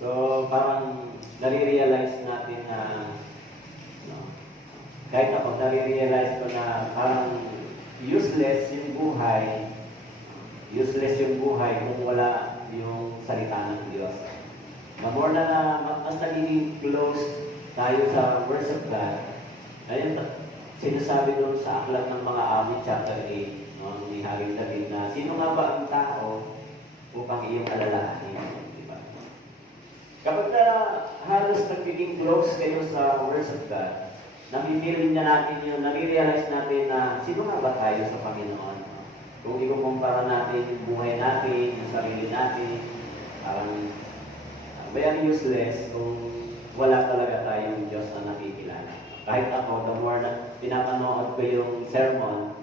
So, parang nare-realize natin na, no, kahit ako nare-realize ko na parang useless yung buhay kung wala yung salita ng Diyos. The more na mas nagiging close tayo sa words of God, ayun, sinasabi doon sa aklat ng mga awit, chapter 8, no, ni Haring David, na sino nga ba ang tao upang iyong alalahanin? Diba? Kapag na halos nagiging close kayo sa words of God, namimili na natin yun, nare-realize natin na sino nga ba tayo sa Panginoon? Kung ikukumpara natin yung buhay natin, yung sarili natin, very useless kung wala talaga tayong Diyos na nakikilala. Kahit ako, the more na pinapanood ko yung sermon,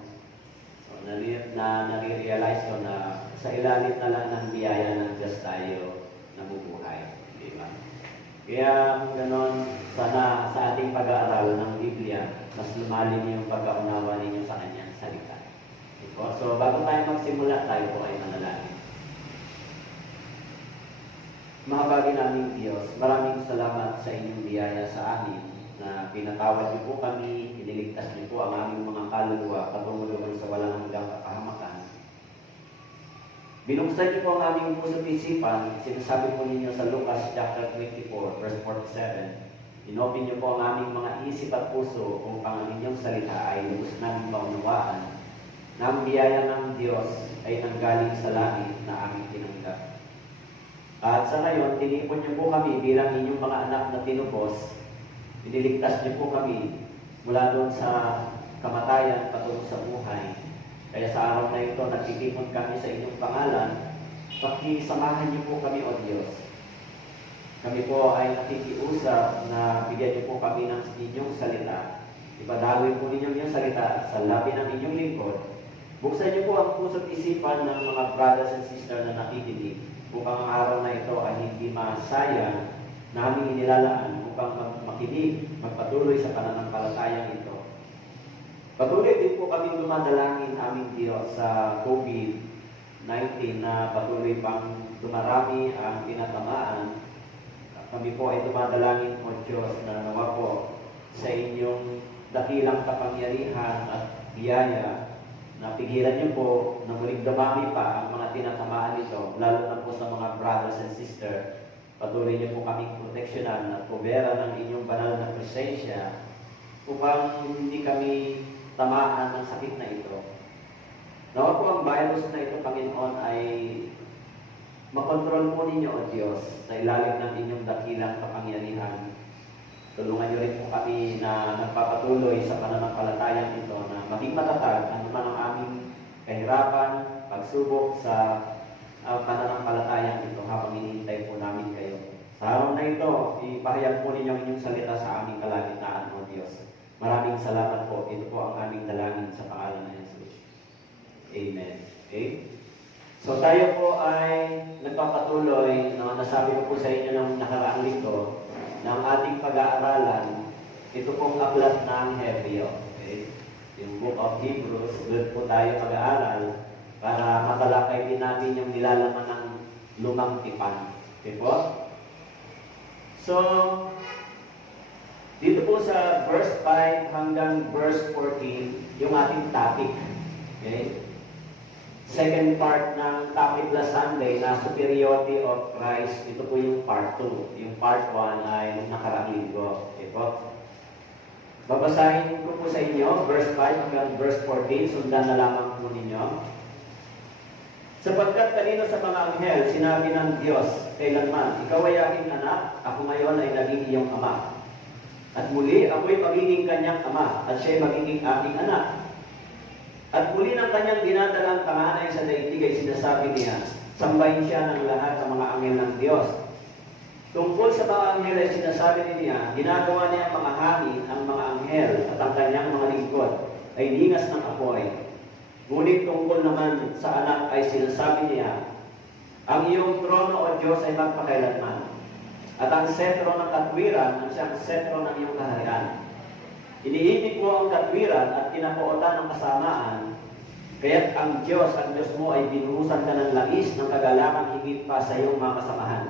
so, nare-realize ko na sa ilalim na lang ng biyaya ng Diyos tayo nabubuhay. Di ba? Kaya ganon, sana sa ating pag-aaral ng Biblia, mas lumalim yung pagkaunawa ninyo sa kanyang salita. So, bago tayo magsimula, tayo po ay manalangin. Mga bagay naming Diyos, maraming salamat sa inyong biyaya sa amin na pinatawad niyo po kami, iniligtas niyo po ang aming mga kaluluwa patungo sa walang hanggang kapahamakan. Binuksan niyo po ang aming puso't isipan, sinasabi po ninyo sa Lucas chapter 24, verse 47, inopen niyo po ang aming mga isip at puso upang ang inyong salita ay lubos namin maunawaan na ang biyaya ng Diyos ay nanggaling sa langit na aming tinanggap. At sa ngayon, tinipon niyo po kami bilang inyong mga anak na tinupos. Iniligtas niyo po kami mula doon sa kamatayan patungo sa buhay. Kaya sa araw na ito, nagtitipon kami sa inyong pangalan. Pakisamahan niyo po kami, O Diyos. Kami po ay nakikiusap na bigyan niyo po kami ng inyong salita. Ipadaloy po ninyo yung salita sa labi ng inyong lingkod. Buksan niyo po ang puso't isipan ng mga brothers and sisters na nakikinig upang ang araw na ito ay hindi masayang na aming inilalaan upang makinig, magpatuloy sa pananampalatayang ito. Patuloy din po kami dumadalangin aming Diyos sa COVID-19 na patuloy pang dumarami ang tinatamaan. Kami po ay dumadalangin po Diyos na nawa po sa inyong dakilang kapangyarihan at biyaya na pigilan niyo po na muling dumami pa ang mga tinatamaan nito, lalo na po sa mga brothers and sisters. Patuloy niyo po kaming proteksyonan at kubera ng inyong banal na presensya upang hindi kami tamaan ng sakit na ito. Nawa po ang virus na ito, Panginoon, ay makontrol po ninyo, O Diyos, sa ilalim ng inyong dakilang kapangyarihan. Tulungan niyo rin po kami na nagpapatuloy sa pananampalatayang ito na maging matatag ano man ang aming kahirapan, pagsubok sa pananampalatayang ito habang hinihintay po namin kayo. Sa araw na ito, ipahayag po ninyo ang inyong salita sa aming kalagitnaan, O Diyos. Maraming salamat po. Ito po ang aming dalangin sa pangalan ng Jesus. Amen. Okay? So tayo po ay nagpapatuloy, no, nasabi ko po sa inyo ng nakaraang linggo, ng ating pag-aaralan, ito pong aklat ng Hebreo. Okay? Yung Book of Hebrews, doon po tayo mag-aaral para matalakay din natin yung nilalaman ng lumang tipan. Okay po? So, dito po sa verse 5 hanggang verse 14, yung ating topic. Okay? Second part ng topic last Sunday na superiority of Christ. Ito po yung part 2. Yung part 1 ay nakaraang linggo. Okay po? Babasahin ko po sa inyo, verse 5 hanggang verse 14. Sundan na lamang po ninyo. Sapagkat kanino sa mga anghel, sinabi ng Diyos, kailanman, ikaw ay aking anak, ako ngayon ay naging iyong ama. At muli, ako'y magiging kanyang ama, at siya'y magiging aking anak. At muli ng kanyang dinadalang panganay sa daigdig ay sinasabi niya, sambahin siya ng lahat ng mga anghel ng Diyos. Tungkol sa mga anghel ay sinasabi niya, ginagawa niya ang mga hangin, ang mga anghel, at ang kanyang mga lingkod ay lingas ng apoy. Ngunit tungkol naman sa anak ay sinasabi niya, ang iyong trono o Diyos ay magpakailanman, at ang sentro ng katwiran ang siyang sentro ng iyong kaharian. Iniibig mo ang katwiran at kinapuotan ng kasamaan, kaya't ang Diyos mo ay binuhusan ka ng langis ng kagalakan higit pa sa iyong mga kasamahan.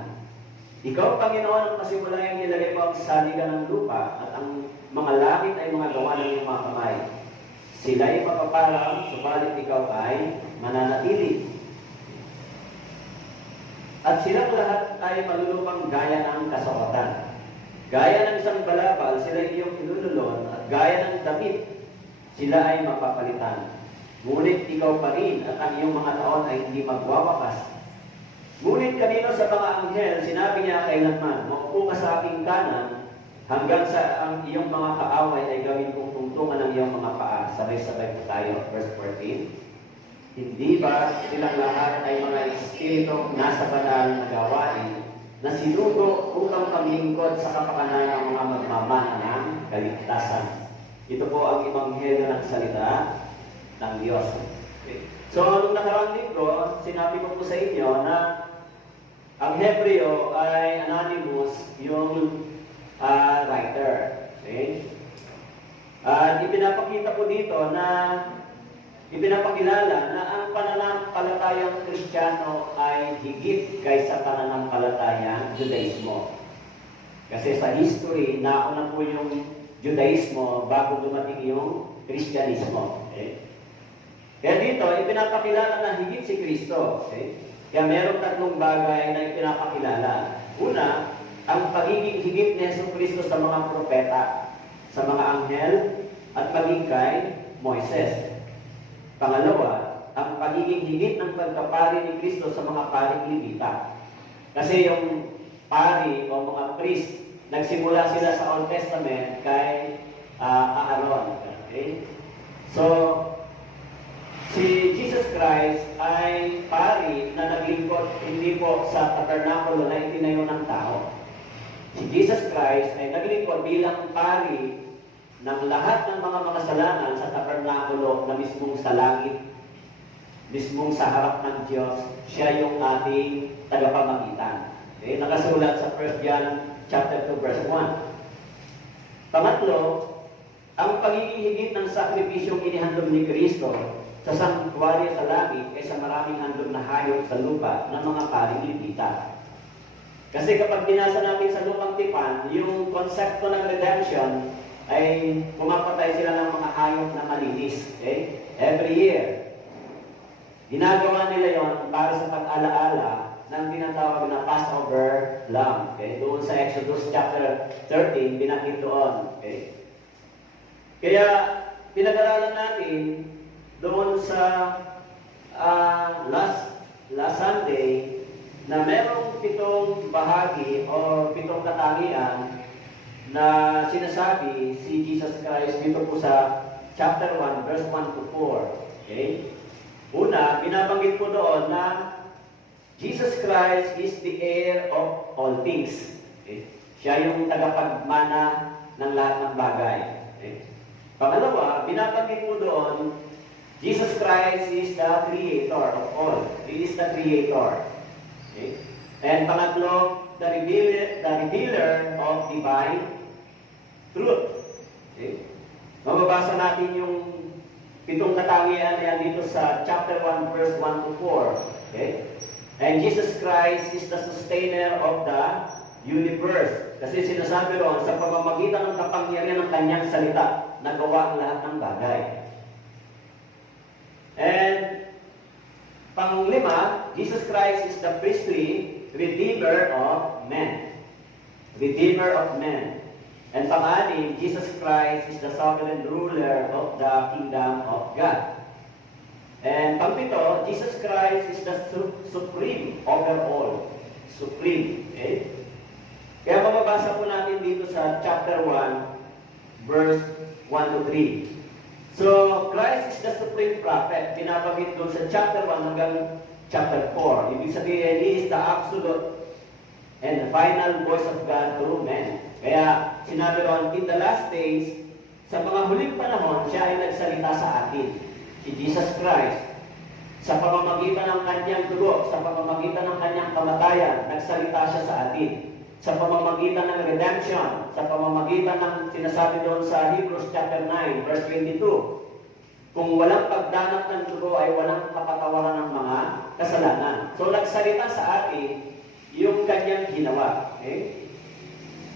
Ikaw, Panginoon, ang kasimulayang nilagay mo ang saligan ng lupa at ang mga langit ay mga gawa ng iyong mga kamay. Sila'y mapaparang, subalit ikaw ay mananatili. At silang lahat ay malulupang gaya ng kasukatan. Gaya ng isang balabal, sila ay iyong inululon, at gaya ng damit, sila ay mapapalitan. Ngunit ikaw pa rin, at ang iyong mga taon ay hindi magwawakas. Ngunit kanino sa mga anghel, sinabi niya kailanman, maupo ka sa aking kanan, hanggang sa ang iyong mga kaaway ay gawin kong tungtungan ng iyong mga paa. Sabay-sabay po tayo, verse 14. Hindi ba silang lahat ay mga espiritu nasa banal na gawain na sinugo upang paglingkod sa kapakanan ng mga magmamana ng kaligtasan? Ito po ang ebanghelyo ng salita ng Diyos. Okay. So, nung nakaraang libro, sinabi ko po sa inyo na ang Hebreo ay anonymous yung writer. Okay? At ipinapakita po dito na ipinapakilala na ang pananampalatayang Kristiyano ay higit kaysa pananampalatayang Judaismo. Kasi sa history, nauna po yung Judaismo bago dumating yung Kristyanismo. Okay? Kaya dito, ipinapakilala na higit si Kristo. Okay? Kaya merong tatlong bagay na ipinapakilala. Una, ang pagiging higit ni Jesucristo sa mga propeta, sa mga anghel, at maging kay Moises. Pangalawa, ang pagiging higit ng pagkapari ni Kristo sa mga paring Levita. Kasi yung pari o mga priest, nagsimula sila sa Old Testament kay Aaron. Okay? So, si Jesus Christ ay pari na naglingkod hindi po sa tabernakulo na itinayo ng tao. Si Jesus Christ ay naglingkod bilang pari ng lahat ng mga makasalanan sa tabernakulo na mismong sa langit, mismong sa harap ng Diyos. Siya yung ating tagapamagitan. Okay? Nakasulat sa 1 John chapter 2 verse 1. Pangatlo, ang pagiging higit ng sakripisyong inihandog ni Kristo sa sanktuaryo sa langit kaysa maraming handog na hayop sa lupa ng mga paring Levita. Kasi kapag binasa natin sa lumang tipan, yung konsepto ng redemption ay pumapatay sila ng mga hayop na malinis. Okay? Every year. Ginagawa nila yon para sa pag-alaala ng tinatawag na Passover lamb. Okay? Doon sa Exodus chapter 13, binanggit doon. Okay? Kaya, pinag-aralan natin doon sa last Sunday na merong 7 bahagi o 7 katangian na sinasabi si Jesus Christ dito po sa chapter 1, verse 1 to 4. Okay? Una, binabanggit po doon na Jesus Christ is the heir of all things. Okay? Siya yung tagapagmana ng lahat ng bagay. Okay? Pangalawa, binabanggit po doon, Jesus Christ is the creator of all. He is the creator. Okay? And pangatlo, the revealer of divine truth. Okay? Mababasa natin yung 7 katangian yan dito sa chapter 1, verse 1 to 4. Okay? And Jesus Christ is the sustainer of the universe. Kasi sinasabi ron, sa pamamagitan ng kapangyarihan ng kanyang salita, nagawa ang lahat ng bagay. And panglima, Jesus Christ is the priestly redeemer of men. Redeemer of men. And pang-anim, Jesus Christ is the sovereign ruler of the kingdom of God. And pang-pito, Jesus Christ is the supreme over all. Supreme. Okay? Kaya mababasa po natin dito sa chapter 1, verse 1 to 3. So, Christ is the supreme prophet. Pinabanggit doon sa chapter 1 hanggang chapter 4. Ibig sabihin, He is the absolute and the final voice of God through men. Kaya, sinabi ron, in the last days, sa mga huling panahon, siya ay nagsalita sa atin. Si Jesus Christ, sa pamamagitan ng kanyang dugo, sa pamamagitan ng kanyang kamatayan, nagsalita siya sa atin. Sa pamamagitan ng redemption, sa pamamagitan ng sinasabi doon sa Hebrews chapter 9, verse 22, kung walang pagdanat ng dugo ay walang kapatawaran ng mga kasalanan. So, nagsalita sa atin yung kanyang ginawa. Okay?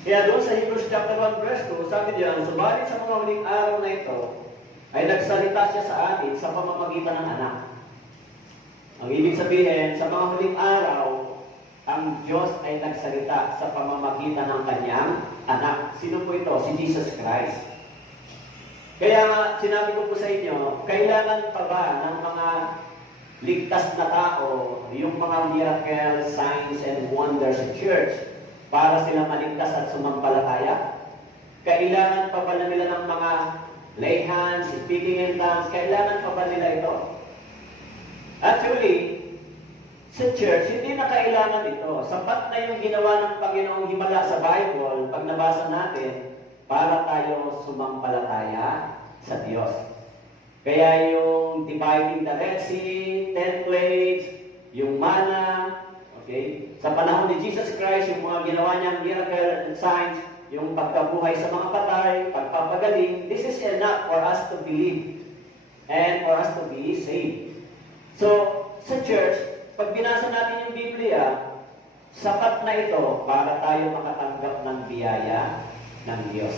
Kaya doon sa Hebrews chapter 1 verse 2, sabi diyan, subalit sa mga huling araw na ito, ay nagsalita siya sa atin sa pamamagitan ng anak. Ang ibig sabihin, sa mga huling araw, ang Diyos ay nagsalita sa pamamagitan ng kanyang anak. Sino po ito? Si Jesus Christ. Kaya nga, sinabi ko po sa inyo, kailangan pa ba ng mga ligtas na tao, yung mga miracle, signs, and wonders sa church, para sila maligtas at sumampalataya? Kailangan pa ba nila ng mga lay hands, speaking in tongues? Kailangan pa ba nila ito? Actually, sa church, hindi na kailangan ito. Sapat na yung ginawa ng Panginoong himala sa Bible, pag nabasa natin, para tayo sumampalataya sa Diyos. Kaya yung dividing the Red Sea, 10 plagues, yung manna, okay? Sa panahon ni Jesus Christ, yung mga ginawa niyang miracle and signs, yung pagkabuhay sa mga patay, pagpapagaling, this is enough for us to believe and for us to be saved. So, sa church, pag binasa natin yung Biblia, sapat na ito para tayo makatanggap ng biyaya ng Diyos.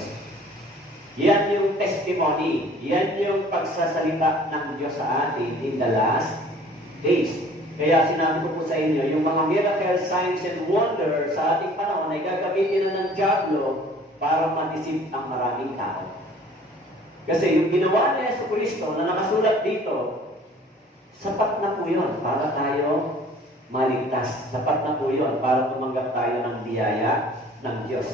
Yan yung testimony, yan yung pagsasalita ng Diyos sa atin in the last days. Kaya sinabi ko po sa inyo, yung mga miracle, signs, and wonders sa ating panahon ay gagamitin na ng diablo para ma-deceive ang maraming tao. Kasi yung ginawa ni Jesucristo na nakasulat dito, sapat na po yun para tayo maligtas. Sapat na po yun para tumanggap tayo ng biyaya ng Diyos.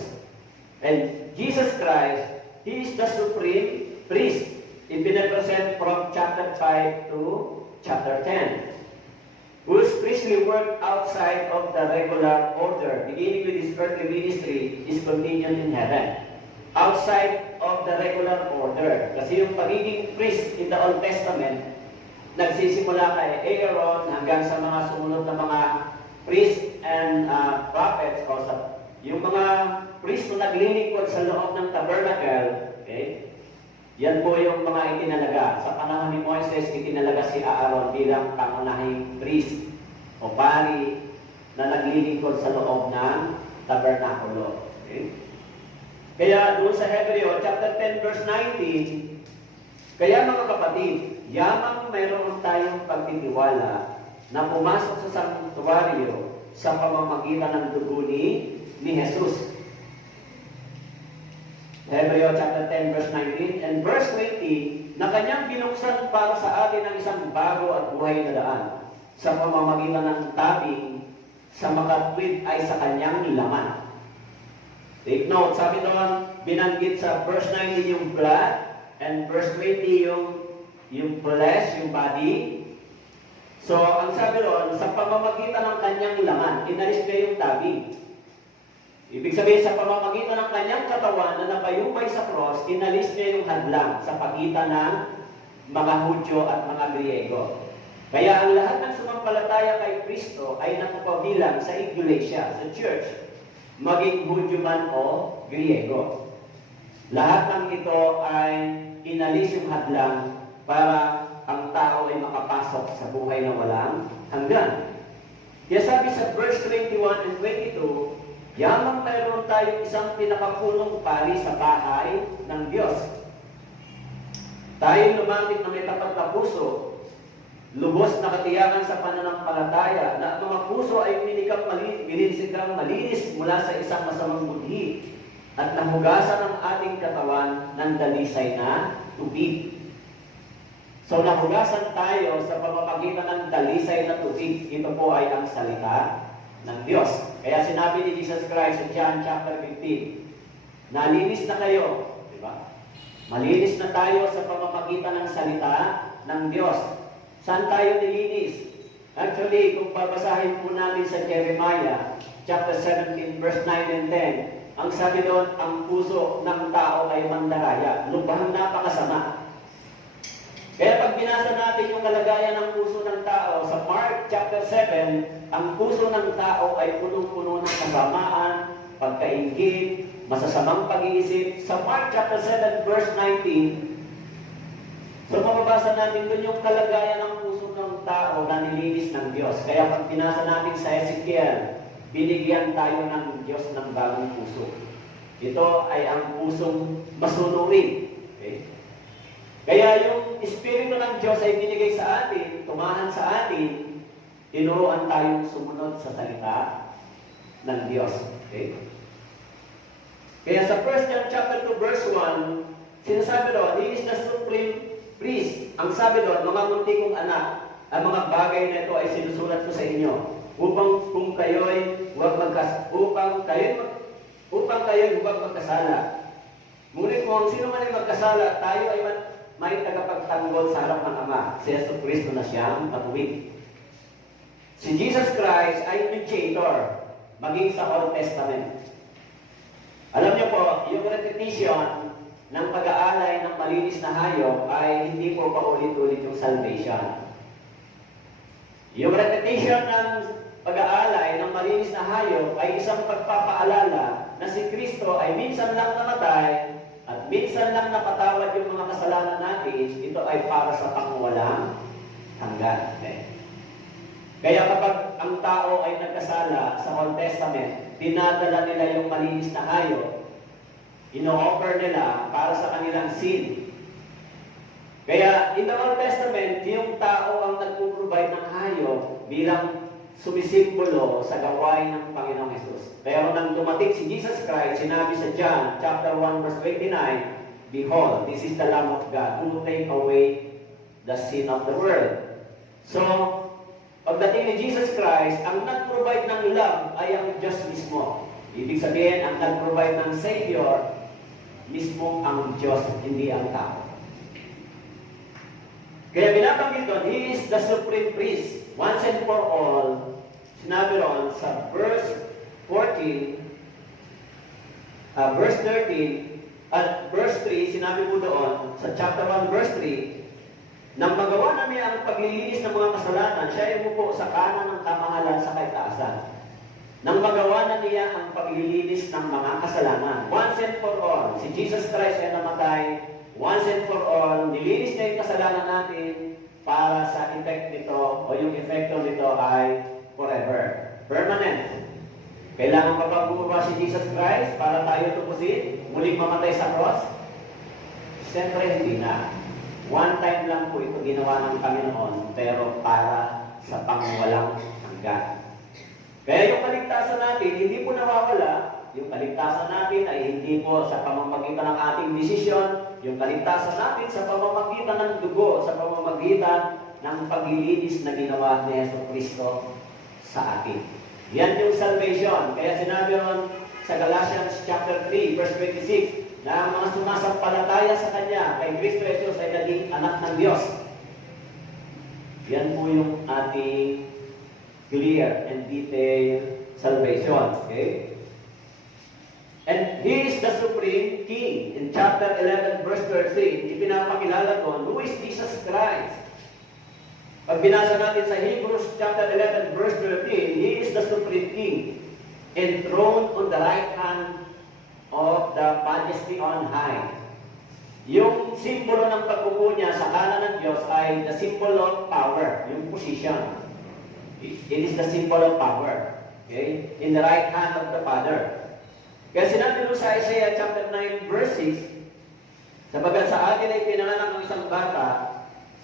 And Jesus Christ, He is the supreme priest. Ipinapresent from chapter 5 to chapter 10. Whose priestly work outside of the regular order, beginning with His earthly ministry, is continued in heaven. Outside of the regular order. Kasi yung pagiging priest in the Old Testament, nagsisimula kay Aaron hanggang sa mga sumunod na mga priests and prophets o sa yung mga priest na naglilingkod sa loob ng tabernacle, okay? Yan po yung mga itinalaga. Sa panahon ni Moises, itinalaga si Aaron bilang pangunahing priest o pari na naglilingkod sa loob ng tabernakulo. Okay? Kaya doon sa Hebreo, chapter 10, verse 19, kaya mga kapatid, yamang mayroon tayong pagtitiwala na pumasok sa sanktuaryo sa pamamagitan ng dugo ni Jesus. Hebreo chapter 10 verse 19 and verse 20 na kanyang binuksan para sa atin ang isang bago at buhay na daan sa pamamagitan ng tabing sa makatwid ay sa kanyang laman. Take note, sabi doon, binanggit sa verse 19 yung blood and verse 20 yung flesh, yung body. So, ang sabi doon, sa pamamagitan ng kanyang laman, inalis niya yung tabing. Ibig sabihin, sa pamamagitan ng kanyang katawan na nabayubay sa cross, inalis niya yung hadlang sa pagitan ng mga Hudyo at mga Griego. Kaya ang lahat ng sumampalataya kay Kristo ay napapabilang sa iglesia, sa church, maging Hudyo man o Griego. Lahat ng ito ay inalis yung hadlang para ang tao ay makapasok sa buhay na walang hanggan. Kaya sabi sa verse 21 and 22, yamang mayroon tayong isang pinakapunong pari sa bahay ng Diyos. Tayong lumapit na may tapat na puso, lubos na katiyakan sa pananampalataya, na ang mga puso ay binisigang malinis mula sa isang masamang budhi at nahugasan ang ating katawan ng dalisay na tubig. So nahugasan tayo sa pamamagitan ng dalisay na tubig. Ito po ay ang salita ng Diyos. Kaya sinabi ni Jesus Christ sa John chapter 15, nalinis na kayo, di ba? Malinis na tayo sa pamamagitan ng salita ng Diyos. Saan tayo nilinis? Actually, kung babasahin po namin sa Jeremiah chapter 17 verse 9 and 10, ang sabi doon, ang puso ng tao ay mandaraya, lubhang napakasama. Kaya pag binasa natin yung kalagayan ng puso ng tao, sa Mark chapter 7, ang puso ng tao ay punong-puno ng kasamaan, pagkaingit, masasamang pag-iisip. Sa Mark chapter 7 verse 19, so mababasa natin doon yung kalagayan ng puso ng tao na nilinis ng Diyos. Kaya pag binasa natin sa Ezekiel binigyan tayo ng Diyos ng bagong puso. Ito ay ang pusong masunurin. Okay? Kaya yung Espiritu ng Diyos ay binigay sa atin, tumahan sa atin, tinuruan tayong sumunod sa salita ng Diyos. Okay? Kaya sa 1 John chapter 2 verse 1, sinasabi doon, He is the supreme priest. Ang sabi doon, mga munti kong anak, ang mga bagay na ito ay sinusulat ko sa inyo upang kayo'y huwag magkasala. Ngunit kung sino man ay magkasala, tayo ay may tagapagtanggol sa harap ng Ama, si Yesu Cristo na siyang matuwid. Si Jesus Christ ay mediator, maging sa Old Testament. Alam niyo po, yung repetition ng pag-aalay ng malinis na hayop ay hindi po paulit-ulit yung salvation. Yung repetition ng pag-aalay ng malinis na hayop ay isang pagpapaalala na si Kristo ay minsan lang namatay at minsan lang napatawad yung mga kasalanan natin. Ito ay para sa pangwalang hanggan. Okay? Kaya kapag ang tao ay nagkasala sa Old Testament, dinadala nila yung malinis na hayop, ino-offer nila para sa kanilang sin. Kaya in the Old Testament, yung tao ang nagpo-provide ng hayop bilang sumisimbolo sa gawain ng Panginoong Hesus. Pero nang dumating si Jesus Christ, sinabi sa John chapter 1 verse 29, Behold, this is the Lamb of God who take away the sin of the world. So, pagdating ni Jesus Christ, ang nag-provide ng love ay ang Diyos mismo. Ibig sabihin, ang nag-provide ng Savior, mismo ang Diyos, hindi ang tao. Kaya binabanggit doon, He is the supreme priest, once and for all. Sinabi ron sa verse 14, verse 13, at verse 3, sinabi po doon, sa chapter 1, verse 3, nang magawa na niya ang paglilinis ng mga kasalanan, siya ay umupo sa kanan ng kamahalan sa kaitaasan. Nang magawa na niya ang paglilinis ng mga kasalanan, once and for all, si Jesus Christ ay namatay, once and for all, nilinis niya yung kasalanan natin para sa effect nito, o yung effecto nito ay forever, permanent. Kailangan pa ba bumaba si Jesus Christ para tayo tupusin, muling mamatay sa cross? Siyempre hindi na. One time lang po ito ginawa ng Panginoon, pero para sa pangwalang hanggan. Kaya yung kaligtasan natin, hindi po nawawala. Yung kaligtasan natin ay hindi po sa pamamagitan ng ating desisyon. Yung kaligtasan natin sa pamamagitan ng dugo, sa pamamagitan ng paglilinis na ginawa ni Yesu Cristo sa atin. Yan yung salvation. Kaya sinabi ron sa Galatians chapter 3, verse 26, na ang mga sumasampalataya sa Kanya kay Kristo Jesus ay naging anak ng Diyos. Yan po yung ating clear and detailed salvation. Okay? And He is the Supreme King. In chapter 11, verse 13, ipinapakilala doon, who is Jesus Christ? Pag binasa natin sa Hebrews chapter 11, verse 13, He is the Supreme King, enthroned on the right hand of the majesty on high. Yung simbolo ng pagpupo niya sa kanan ng Diyos ay the symbol of power, yung position. It is the symbol of power. Okay? In the right hand of the Father. Kaya sinabi doon sa Isaiah chapter 9 verse 6, sabagat sa atin ay pinanganak ang isang bata,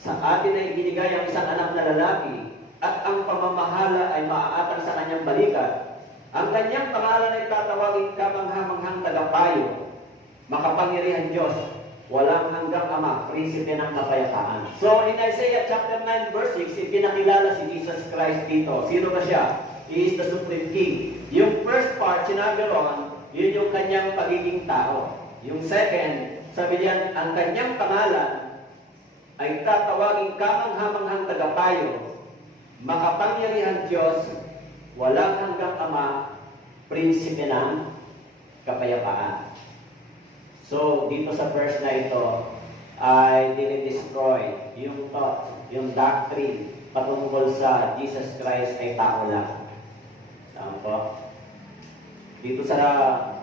sa atin ay binigay ang isang anak na lalaki, at ang pamamahala ay maaatang sa kanyang balikat. Ang kanyang pangalan ay tatawagin kamangha-manghang tagapayo, makapangyarihan Diyos, walang hanggang Ama, prinsipe ng kapayapaan. So in Isaiah chapter 9 verse 6, ipinakilala si Jesus Christ dito. Sino ba siya? He is the Supreme King. Yung first part, sinabi ron, yun yung kanyang pagiging tao. Yung second, sabi diyan, ang kanyang pangalan ay tatawagin kamangha-manghang tagapayo, makapangyarihan Diyos, walang hanggang Ama, prinsipe ng kapayapaan. So, dito sa verse na ito, ay dinidestroy yung thought, yung doctrine patungkol sa Jesus Christ ay tao lang. Saan po? Dito sa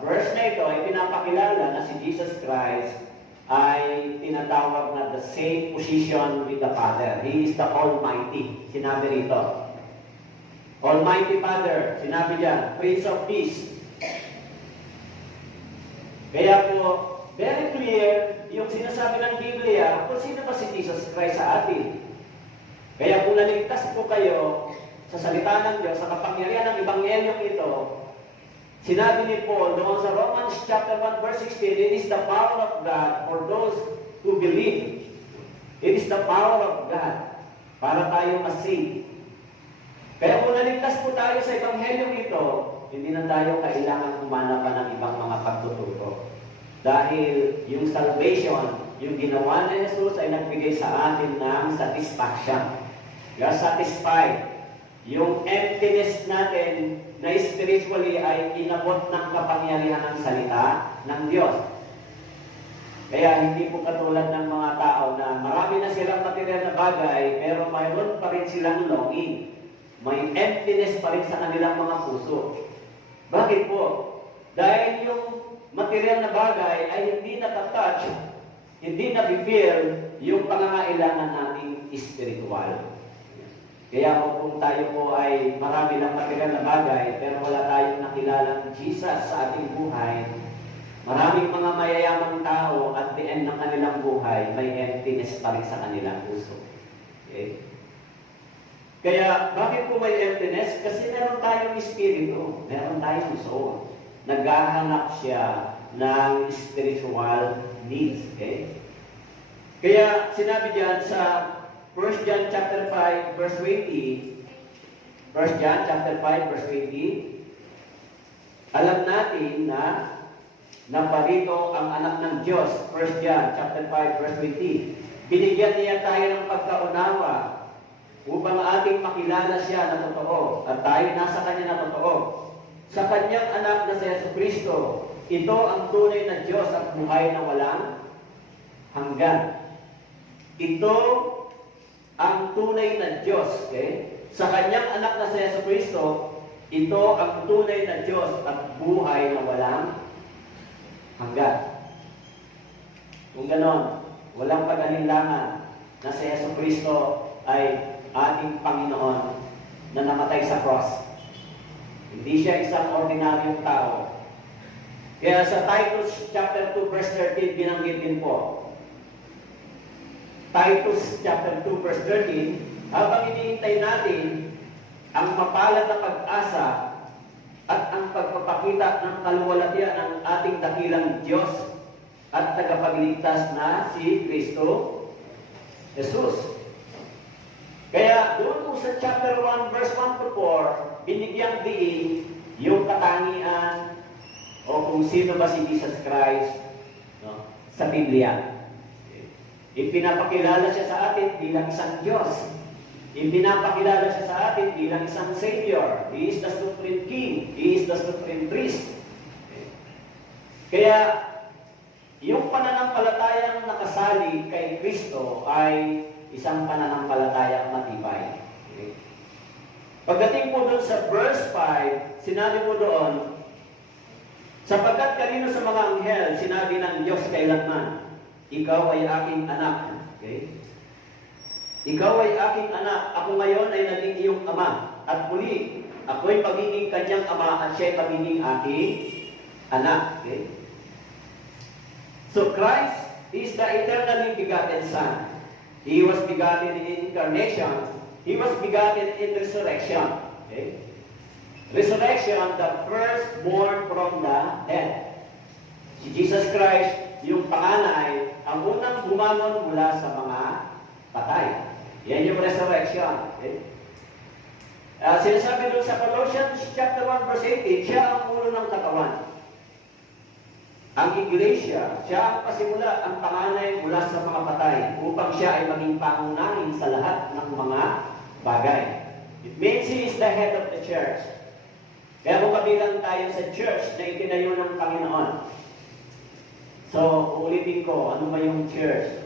verse na ito, ay pinapakilala na si Jesus Christ ay tinatawag na the same position with the Father. He is the Almighty. Sinabi rito. Almighty Father, sinabi diyan, Prince of Peace. Kaya po, very clear yung sinasabi ng Biblia kung sino ba si Jesus Christ sa atin. Kaya kung naligtas po kayo sa salita ng Diyos, sa kapangyarihan ng Ebanghelyong ito, sinabi ni Paul doon sa Romans chapter 1 verse 16, it is the power of God for those who believe. It is the power of God para tayo masave. Kaya kung naligtas po tayo sa Ebanghelyong ito, hindi na tayo kailangan humanap pa ng ibang mga pagtuturo. Dahil yung salvation, yung ginawa ni Jesus ay nagbigay sa atin ng satisfaction. We are satisfied. Yung emptiness natin na spiritually ay inabot ng kapangyarihan ng salita ng Diyos. Kaya hindi po katulad ng mga tao na marami na silang material na bagay, pero mayroon pa rin silang longing. May emptiness pa rin sa kanilang mga puso. Bakit po? Dahil yung material na bagay ay hindi natatouch, hindi na-fulfill yung pangangailangan nating spiritual. Kaya kung tayo po ay marami lang material na bagay, pero wala tayong nakilalang Jesus sa ating buhay, maraming mga mayayamang tao at the end ng kanilang buhay, may emptiness pa rin sa kanilang puso. Okay? Kaya, bakit po may emptiness? Kasi meron tayong espiritu, meron tayong soul. Naghahanap siya ng spiritual needs. Okay? Kaya, sinabi diyan sa 1 John chapter 5, verse 20, 1 John chapter 5, verse 20, alam natin na naparito ang anak ng Diyos, 1 John chapter 5, verse 20, binigyan niya tayo ng pagkaunawa upang ating makilala siya na totoo at tayo nasa Kanya na totoo. Sa Kanyang anak na si Jesucristo, ito ang tunay na Diyos at buhay na walang hanggan. Ito ang tunay na Diyos. Okay? Sa Kanyang anak na si Jesucristo, ito ang tunay na Diyos at buhay na walang hanggan. Kung ganon, walang pag-alinlangan na si Jesucristo ay ating Panginoon na namatay sa cross. Hindi siya isang ordinaryong tao. Kaya sa Titus chapter 2 verse 13 binanggit din po. Titus chapter 2 verse 13, habang hinihintay natin ang mapalad na pag-asa at ang pagpapakita ng kaluwalhatian ng ating dakilang Diyos at tagapagligtas na si Kristo Jesus. Kaya doon po sa chapter 1, verse 1 to 4, binigyang diin yung katangian o kung sino ba si Jesus Christ, no, sa Biblia. Ipinapakilala siya sa atin bilang isang Diyos. Ipinapakilala siya sa atin bilang isang Savior. He is the Supreme King. He is the Supreme Priest. Kaya, yung pananampalatayang nakasali kay Kristo ay isang pananampalatayang matibay. Okay. Pagdating po doon sa verse 5, sinabi po doon, sapagkat kanino sa mga anghel, sinabi ng Diyos kailanman, ikaw ay aking anak. Okay? Ikaw ay aking anak, ako ngayon ay naging iyong ama. At muli, ako'y pagiging kanyang ama at siya'y pagiging aking anak. Okay? So Christ is the eternally begotten Son. He was begotten in incarnation. He was begotten in resurrection. Okay? Resurrection, the firstborn from the dead. Si Jesus Christ, yung panganay, ang unang bumangon mula sa mga patay. Yan yung resurrection. Okay? Sinasabi doon sa Colossians chapter 1 verse 18, siya ang ulo ng katawan. Ang iglesia, siya ang pasimula, ang panganay mula sa mga patay, upang siya ay maging pangunahin sa lahat ng mga bagay. It means He is the head of the church. Kaya kung kabilang tayo sa church na itinayo ng Panginoon. So, uulitin ko, ano ba yung church?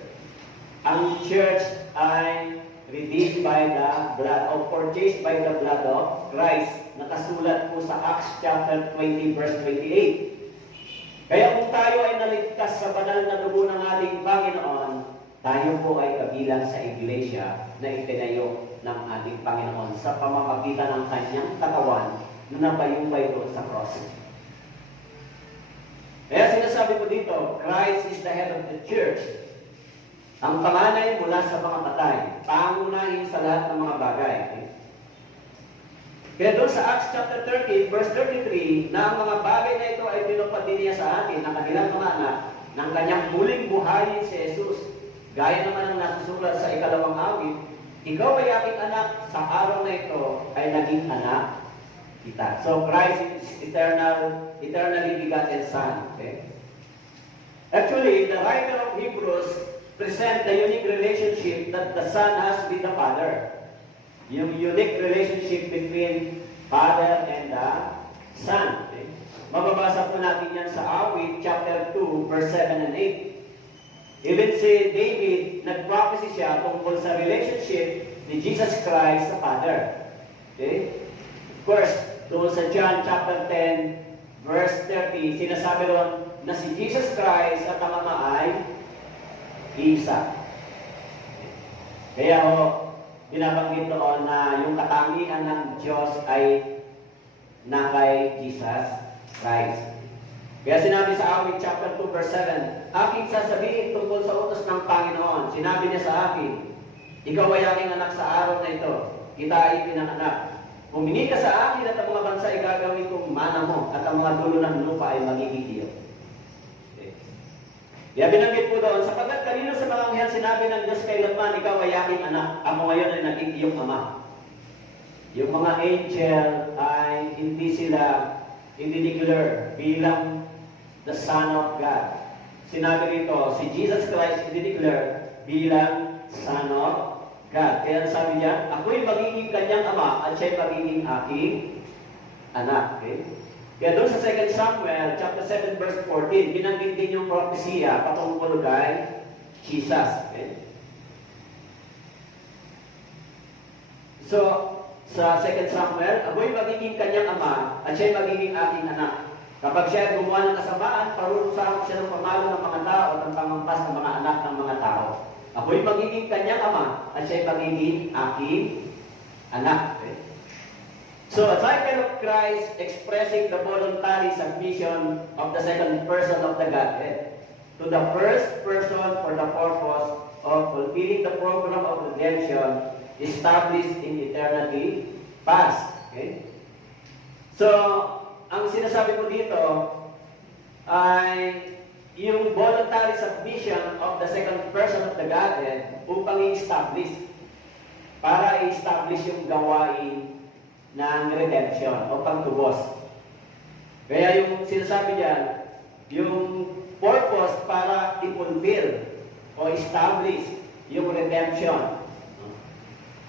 Ang church ay redeemed by the blood, or purchased by the blood of Christ. Nakasulat po sa Acts chapter 20 verse 28. Kaya kung tayo ay naligtas sa banal na dugo ng ating Panginoon, tayo po ay kabilang sa iglesia na itinayo ng ating Panginoon sa pamamagitan ng kanyang katawan na nabayubay doon sa cross. Kaya sinasabi ko dito, Christ is the head of the church. Ang panganay mula sa mga patay, pangunahin sa lahat ng mga bagay. Kaya doon sa Acts chapter 13, verse 33, na ang mga bagay na ito ay pinupati niya sa atin, ng kanilang mga anak, ng kanyang muling buhayin si Jesus. Gaya naman ang nasusulat sa ikalawang awit, ikaw ay aking anak, sa araw na ito ay naging anak kita. So Christ is eternally begotten Son. Okay? Actually, the writer of Hebrews present the unique relationship that the Son has with the Father. Yung unique relationship between Father and the Son. Okay? Mababasa po natin yan sa awit, chapter 2, verse 7 and 8. Even si David, nag-prophecy siya tungkol sa relationship ni Jesus Christ sa Father. Okay? Of course, doon sa John chapter 10, verse 30, sinasabi ron na si Jesus Christ at ang Ama ay isa. Kaya binabanggit doon na yung katangian ng Diyos ay na kay Jesus Christ. Kaya sinabi sa awit chapter 2 verse 7, aking sasabihin tungkol sa utos ng Panginoon. Sinabi niya sa akin, ikaw ay aking anak sa araw na ito. Kita ay pinanganak. Humingi ka sa akin at ang mga bansa ay gagawin kong mana mo at ang mga dulo ng lupa ay magiging iyo. Kaya binanggit po doon, sapagkat kanino sa mga anghel sinabi ng Diyos kay Laban, ikaw ay aking anak, ako ngayon ay naging iyong ama. Yung mga angel ay hindi sila i-declare bilang the Son of God. Sinabi rito, si Jesus Christ i-declare bilang Son of God. Kaya sabi niya, ako'y magiging kanyang ama at siya'y magiging aking anak. Okay? Kaya doon sa 2 Samuel, chapter 7, verse 14, binanggit din yung propesya patungkol kay Jesus. Okay? So, sa 2 Samuel, ako'y magiging kanyang ama at siya'y magiging aking anak. Kapag siya ay gumawa ng kasamaan, parurusahan siya ng pamalo ng mga tao at ang pangangpas ng mga anak ng mga tao. Ako'y magiging kanyang ama at siya'y magiging aking anak. Okay? So, a cycle of Christ expressing the voluntary submission of the second person of the Godhead to the first person for the purpose of fulfilling the program of redemption established in eternity past. Okay? So, ang sinasabi ko dito ay yung voluntary submission of the second person of the Godhead upang i-establish, para i-establish yung gawain ng redemption o pagtubos. Kaya yung sinasabi diyan, yung purpose para i-fulfill o establish yung redemption.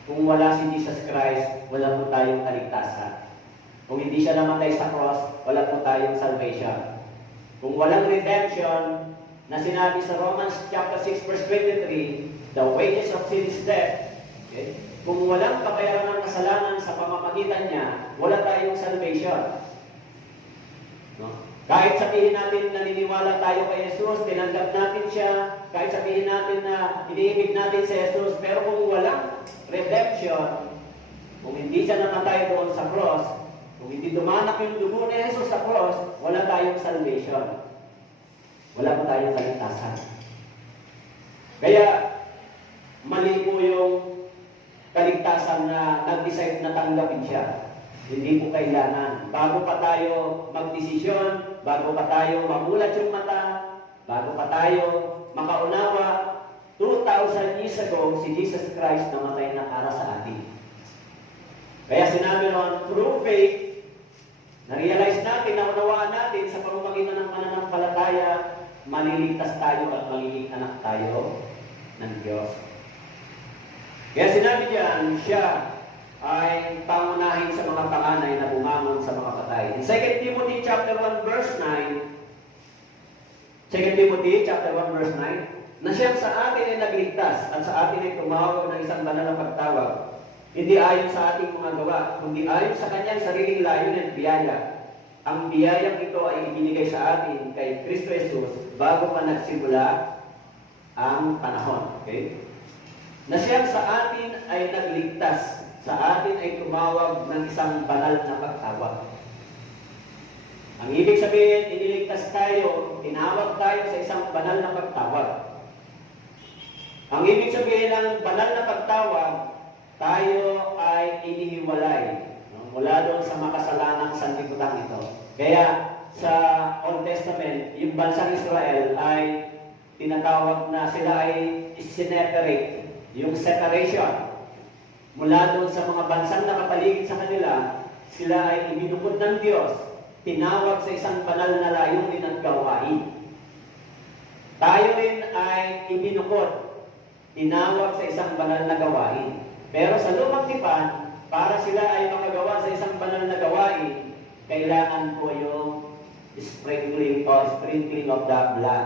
Kung wala si Jesus Christ, wala po tayong kaligtasan. Kung hindi siya namatay sa cross, wala po tayong salvation. Kung walang redemption, na sinabi sa Romans chapter 6 verse 23, the wages of sin is death. Okay? Kung walang kabayaran ng kasalanan sa pamamagitan niya, wala tayong salvation. No? Kahit sabihin natin na naniniwala tayo kay Jesus, tinanggap natin siya, kahit sabihin natin na iniibig natin si Jesus, pero kung walang redemption, kung hindi siya namatay doon sa cross, kung hindi dumanak yung dugo ni Jesus sa cross, wala tayong salvation. Wala po tayong kaligtasan. Kaya, mali po yung kaligtasan na nag-decide na tanggapin siya. Hindi po kailangan. Bago pa tayo magdesisyon, bago pa tayo mamulat yung mata, bago pa tayo makaunawa, 2,000 years ago, si Jesus Christ namatay na para sa atin. Kaya sinabi noon, through faith, na-realize natin, naunawaan natin sa pamamagitan ng pananampalataya, maliligtas tayo at magiging anak tayo ng Diyos. Kaya sinabi diyan, siya ay pangunahin sa mga panganay na bumangon sa mga patay. In 2 Timothy chapter 1 verse 9, 2 Timothy chapter 1 verse 9, na siya sa atin ay nagligtas at sa atin ay tumawag ng isang banal na pagtawag. Hindi ayon sa ating mga gawa, kundi ayon sa kanyang sariling layunin at biyaya. Ang biyayang ito ay ibinigay sa atin kay Kristo Jesus bago pa nagsimula ang panahon. Okay? na siyang sa atin ay nagligtas, sa atin ay tumawag ng isang banal na pagtawag. Ang ibig sabihin, iniligtas tayo, tinawag tayo sa isang banal na pagtawag. Ang ibig sabihin ng banal na pagtawag, tayo ay inihiwalay mula doon sa makasalanang sanlibutan ito. Kaya sa Old Testament, yung bansang Israel ay tinatawag na sila ay sineperate, yung separation. Mula doon sa mga bansang nakapaligid sa kanila, sila ay ibinukod ng Diyos, tinawag sa isang banal na layunin at gawain. Tayo rin ay ibinukod, tinawag sa isang banal na gawain. Pero sa lumang tipan, para sila ay makagawa sa isang banal na gawain, kailangan po yung sprinkling of the blood.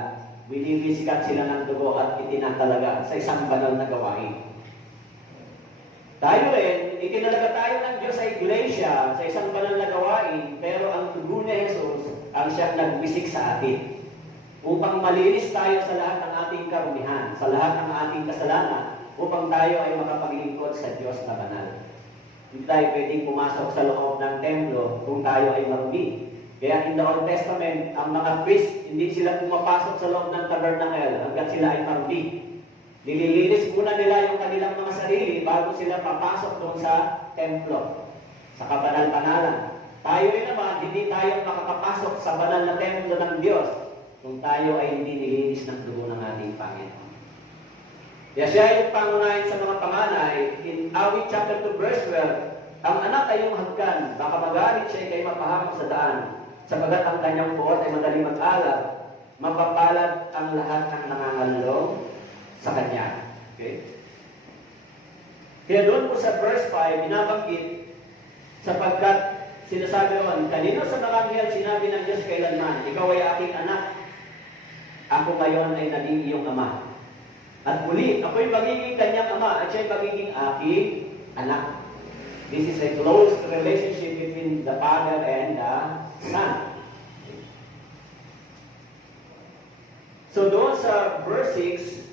Binibisikat sila ng dugo at itinatalaga sa isang banal na gawain. Tayo rin, itinalaga tayo ng Diyos sa iglesia sa isang banal na gawain, pero ang dugo ni Jesus ang siyang nagwisik sa atin upang malinis tayo sa lahat ng ating karumihan, sa lahat ng ating kasalanan, upang tayo ay makapaglingkod sa Diyos na banal. Hindi tayo pwedeng pumasok sa loob ng templo kung tayo ay marumi. Kaya in the Old Testament, ang mga priest, hindi sila pumapasok sa loob ng tabernacle hanggang sila ay marumi. Nililinis muna nila yung kanilang mga sarili bago sila papasok doon sa templo, sa kabanal-banalan. Tayo rin naman, hindi tayo makakapasok sa banal na templo ng Diyos kung tayo ay hindi nilinis ng dugo ng ating Panginoon. Kaya siya ay pangunahin sa mga panganay. In Awit chapter 2 verse 12, ang anak ay yung hagkan, baka magalit siya kay mapahamak sa daan, sapagat ang kanyang buot ay madaling mag-alab, mapapalad ang lahat ng nangangalong sa kanya. Okay? Kaya doon po sa verse 5, binabanggit, sapagkat sinasabi naman, kanino sa mga anghel sinabi ng Diyos kailanman, ikaw ay aking anak, ako ngayon ay naging iyong ama. At muli, ako'y magiging kanyang ama at siya'y magiging aking anak. This is a close relationship between the Father and the Son. So doon sa verse 6,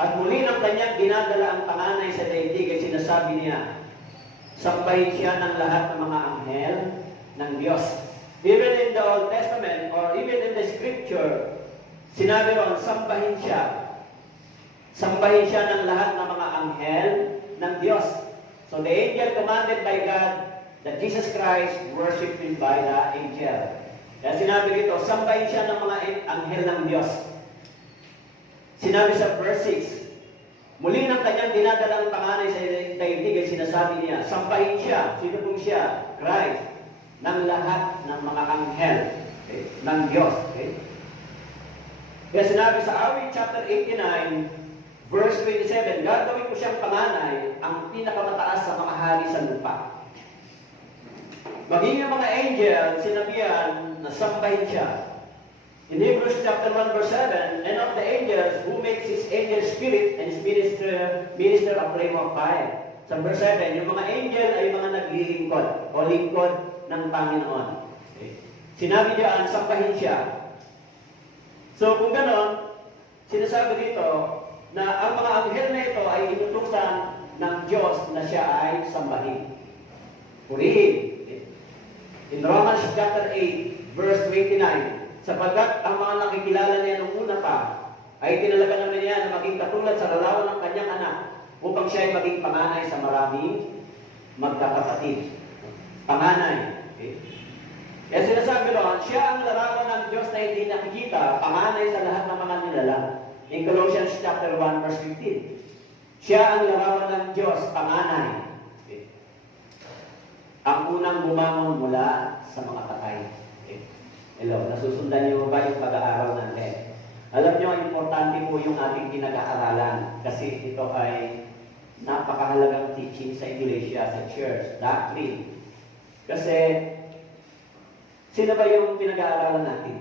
at muli ng kanyang dinadala ang panganay sa daigdig ay sinasabi niya, sambahin siya ng lahat ng mga anghel ng Diyos. Even in the Old Testament, or even in the Scripture, sinabi ron, sambahin siya. Sambahin siya ng lahat ng mga anghel ng Diyos. So the angel commanded by God that Jesus Christ worship him by the angel. Kaya sinabi dito, sambahin siya ng mga anghel ng Diyos. Sinabi sa verse 6, muli ng kanyang dinadalang panganay sa daigdig ay sinasabi niya, sambahin siya, sino pong siya? Christ, ng lahat ng mga anghel ng Diyos. Okay? Kaya sinabi sa Awit chapter 89, verse 27, gagawin ko siyang panganay, ang pinakamataas sa mga hari sa lupa. Maging yung mga angel, sinabihan na sambahin siya. In Hebrews chapter 1 verse 7, and of the angels, who makes his angel spirit and his minister a flame of fire. Sa verse 7, yung mga angel ay mga naglilingkod o lingkod ng Panginoon. Okay. Sinabi diyan, sambahin siya. So kung ganon, sinasabi dito na ang mga anghel na ito ay inutusan ng Diyos na siya ay sambahin. Purihin. Okay. In Romans chapter 8, verse 29, sapagkat ang mga nakikilala niya nung una pa, ay tinalaga naman niya na maging katulad sa larawan ng kanyang anak, upang siya ay maging panganay sa maraming magkakapatid. Panganay. Okay? Kaya sinasabi doon, siya ang larawan ng Diyos na hindi nakikita, panganay sa lahat ng mga nilalang. In Colossians chapter 1 verse 15, siya ang larawan ng Diyos, panganay. Okay? Ang unang bumangon mula sa mga patay. Okay? Hello, nasusundan niyo ba yung pag-aaral natin? Alam niyo, importante po yung ating pinag-aaralan kasi ito ay napakahalagang teaching sa iglesia, sa church, doctrine. Kasi, sino ba yung pinag-aaralan natin?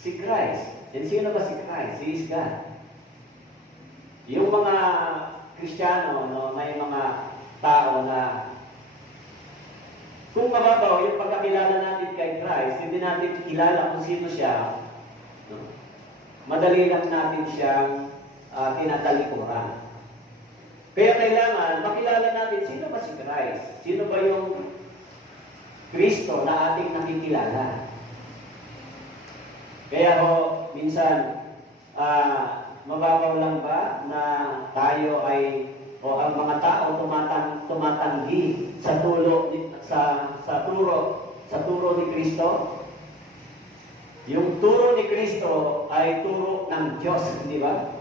Si Christ. And sino ba si Christ? He is God. Yung mga Kristiyano, no, may mga tao na kung mababaw yung pagkakilala natin kay Christ, hindi natin kilala kung sino siya, no? madali lang natin siyang tinatalikuran. Kaya kailangan makilala natin sino ba si Christ? Sino ba yung Kristo na ating nakikilala? Kaya minsan, mababaw lang ba na tayo ay ang mga tao tumatanggi sa turo ni Kristo? Yung turo ni Kristo ay turo ng Diyos, di ba?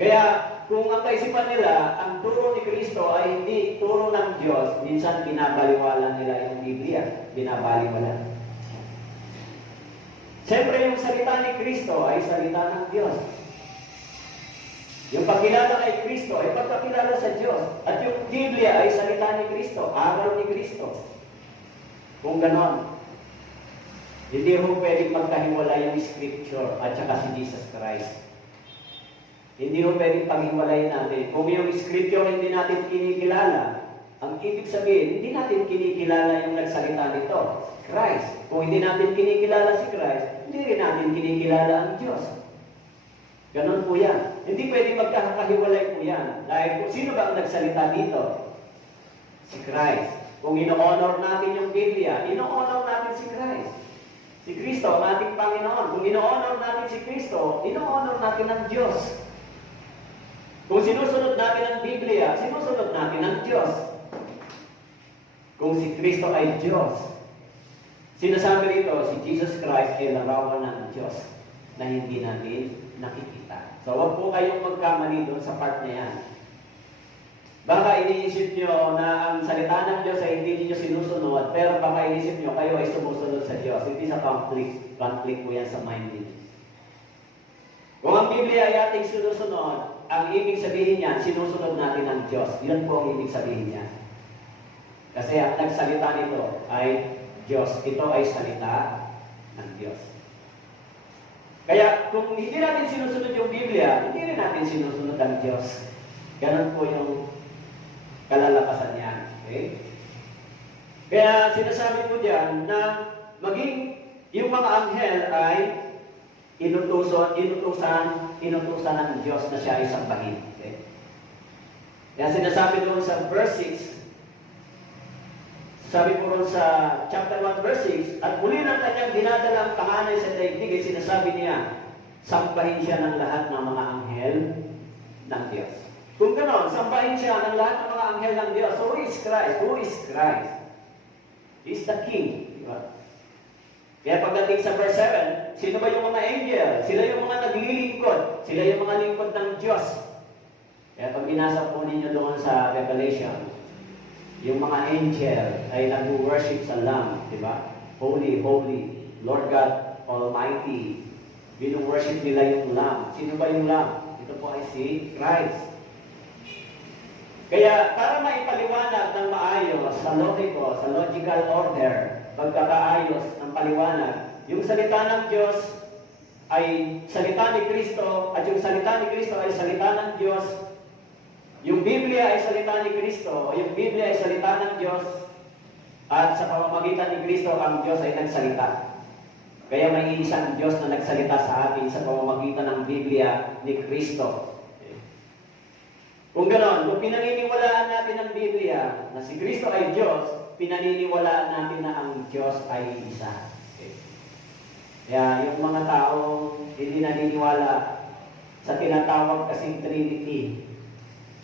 Kaya kung ang kaisipan nila, ang turo ni Kristo ay hindi turo ng Diyos, minsan binabaliwala nila yung Biblia, binabaliwala. Siyempre, yung salita ni Kristo ay salita ng Diyos. Yung pagkilala kay Kristo ay pagkakilala sa Diyos. At yung Biblia ay salita ni Kristo, aral ni Kristo. Kung ganon, hindi ho pwedeng magkahiwalay yung Scripture at saka si Jesus Christ. Hindi ho pwedeng paghiwalay natin. Kung yung Scripture hindi natin kinikilala, ang ibig sabihin, hindi natin kinikilala yung nagsalita nito, Christ. Kung hindi natin kinikilala si Christ, hindi rin natin kinikilala ang Diyos. Ganon po yan. Hindi pwedeng magkakahiwalay po yan. Dahil kung sino ba ang nagsalita dito? Si Christ. Kung ino-honor natin yung Biblia, ino-honor natin si Christ. Si Kristo, ang ating Panginoon. Kung ino-honor natin si Kristo, ino-honor natin ang Diyos. Kung sinusunod natin ang Biblia, sinusunod natin ang Diyos. Kung si Kristo ay Diyos, sinasabi rito, si Jesus Christ ay larawan ng Diyos na hindi natin nakikita. So, huwag po kayong magkamali doon sa part na yan. Baka iniisip nyo na ang salita ng Diyos ay hindi niyo sinusunod, pero baka iniisip nyo kayo ay sumusunod sa Diyos. Hindi sa conflict. Conflict po yan sa mind niyo. Kung ang Biblia ay ating sinusunod, ang ibig sabihin niyan, sinusunod natin ang Diyos. Yan po ang ibig sabihin niya. Kasi ang nagsalita nito ay Diyos. Ito ay salita ng Diyos. Kaya kung hindi natin sinusunod yung Biblia, hindi rin natin sinusunod ang Diyos. Ganon po yung kalalakasan niya. Okay? Kaya sinasabi po diyan na maging yung mga anghel ay inutusan ng Diyos na siya ay sambahin. Okay? Kaya sinasabi doon sa verse 6, sabi po ron sa chapter 1 verse 6, at muli ng kanyang dinadala ang panganay sa daigdig, ay sinasabi niya, sambahin siya ng lahat ng mga anghel ng Diyos. Kung gano'n, sambahin siya ng lahat ng mga anghel ng Diyos. So, who is Christ? Who is Christ? He is the King. Diba? Kaya pagdating sa verse 7, sino ba yung mga angel? Sila yung mga naglilingkod. Sila yung mga lingkod ng Diyos. Kaya pag binasa po ninyo doon sa Revelation, yung mga angel ay nag-worship sa Lamb, di ba? Holy, holy, Lord God Almighty. Binu-worship nila yung Lamb. Sino ba yung Lamb? Ito po ay si Christ. Kaya para maipaliwanag ng maayos sa logical order, pagkakaayos ng paliwanag, yung salita ng Diyos ay salita ni Kristo, at yung salita ni Kristo ay salita ng Diyos. Yung Biblia ay salita ni Kristo, o yung Biblia ay salita ng Diyos, at sa pamamagitan ni Kristo, ang Diyos ay nagsalita. Kaya may isang Diyos na nagsalita sa atin sa pamamagitan ng Biblia ni Kristo. Kung gano'n, kung pinaniniwalaan natin ang Biblia na si Kristo ay Diyos, pinaniniwalaan natin na ang Diyos ay isa. Okay. Kaya yung mga taong hindi naniniwala sa tinatawag kasing Trinity,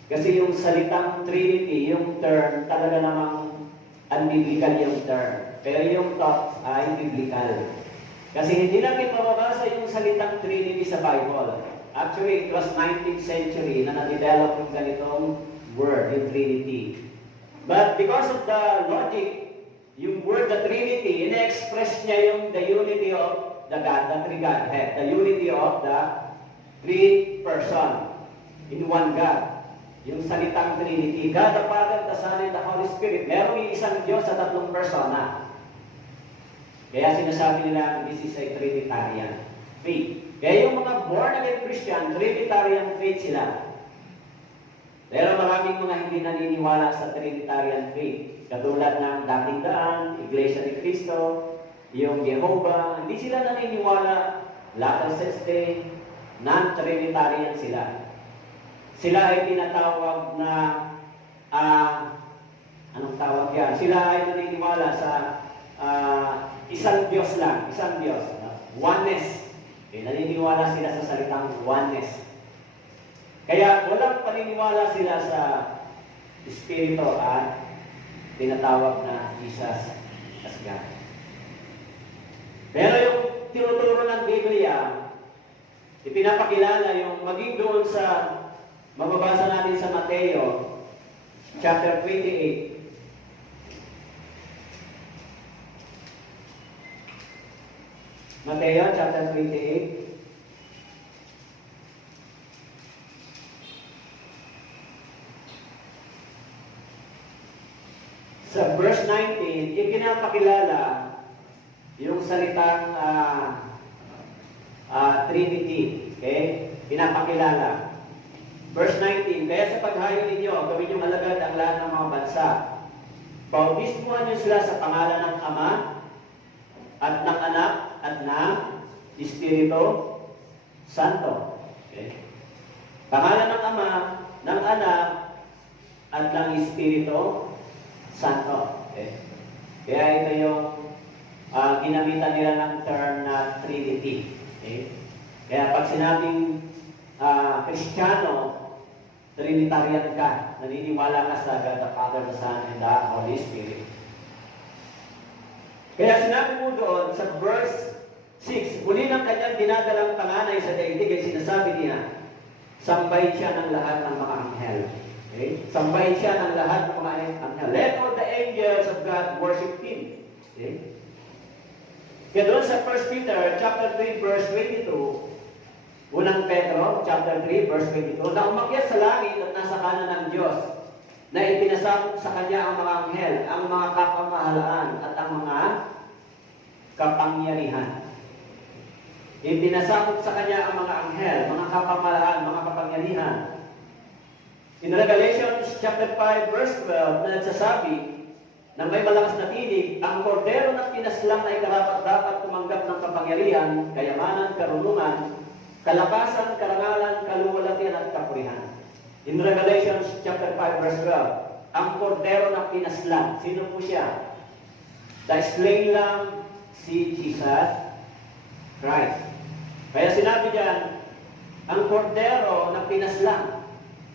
kasi yung salitang Trinity, yung term, talaga namang unbiblical yung term. Pero yung thought ay biblical. Kasi hindi natin mababasa yung salitang Trinity sa Bible. Actually, it was 19th century na na-develop yung ganitong word, yung Trinity. But because of the logic, yung word, the Trinity, ina-express niya yung the unity of the God, the three Godhead, the unity of the three person in one God. Yung salitang Trinity, God the Father, the Son, and the Holy Spirit. Merong isang Diyos sa tatlong persona. Kaya sinasabi nila, this is a Trinitarian faith. Kaya yung mga born-again Christian, Trinitarian faith sila. Pero maraming mga hindi naniniwala sa Trinitarian faith. Katulad ng dating daan, Iglesia ni Cristo, yung Jehovah, hindi sila naniniwala Latter Day, non-Trinitarian sila. Sila ay tinatawag na, anong tawag yan? Sila ay naniniwala sa isang Diyos lang, isang Diyos. Oneness. Naniniwala sila sa salitang oneness. Kaya walang paniniwala sila sa Espiritu at tinatawag na Jesus as God. Pero yung tinuturo ng Biblia, ipinapakilala yung maging doon sa mababasa natin sa Mateo chapter 28. Mateo chapter 28. Sa verse 19, ipinapakilala yung salitang Trinity. Okay? Pinapakilala. Verse 19, kaya sa paghayo ninyo, gawin yung alagad ang lahat ng mga bansa. Bautismuhan niyo sila sa pangalan ng Ama, at ng Anak, at ng Espiritu Santo. Okay? Pangalan ng Ama, ng Anak, at ng Espiritu Santo. Okay? Kaya ito yung ginamitan nila ng term na Trinity. Okay? Kaya pag sinabing Kristiyano, Trinitarian ka, naniniwala ka sa God the Father, the Son, and the Holy Spirit. Kaya sinabi mo doon sa verse 6, muli ng kanyang dinadalang panganay sa daigdig ay sinasabi niya, sambahin siya ng lahat ng mga anghel. Okay? Sambahin siya ng lahat ng mga anghel. Let all the angels of God worship Him. Okay? Kaya doon sa 1 Peter chapter 3 verse 22, unang Petro chapter 3 verse 22, na umakyat sa langit at nasa kanan ng Diyos, na ipinasakop sa Kanya ang mga anghel, ang mga kapamahalaan at ang mga kapangyarihan. Ipinasakop sa Kanya ang mga anghel, mga kapamahalaan, mga kapangyarihan. In Revelation chapter 5 verse 12, na nagsasabi na may malakas na tinig, ang kordero na pinaslang ay karapat-dapat tumanggap ng kapangyarihan, kayamanan, karunungan, kalakasan, karangalan, kaluwalhatian at kapurihan. In Revelation chapter 5 verse 12, ang kordero na pinaslang, sino po siya? The slain lamb, si Jesus Christ. Kaya sinabi diyan, ang kordero na pinaslang,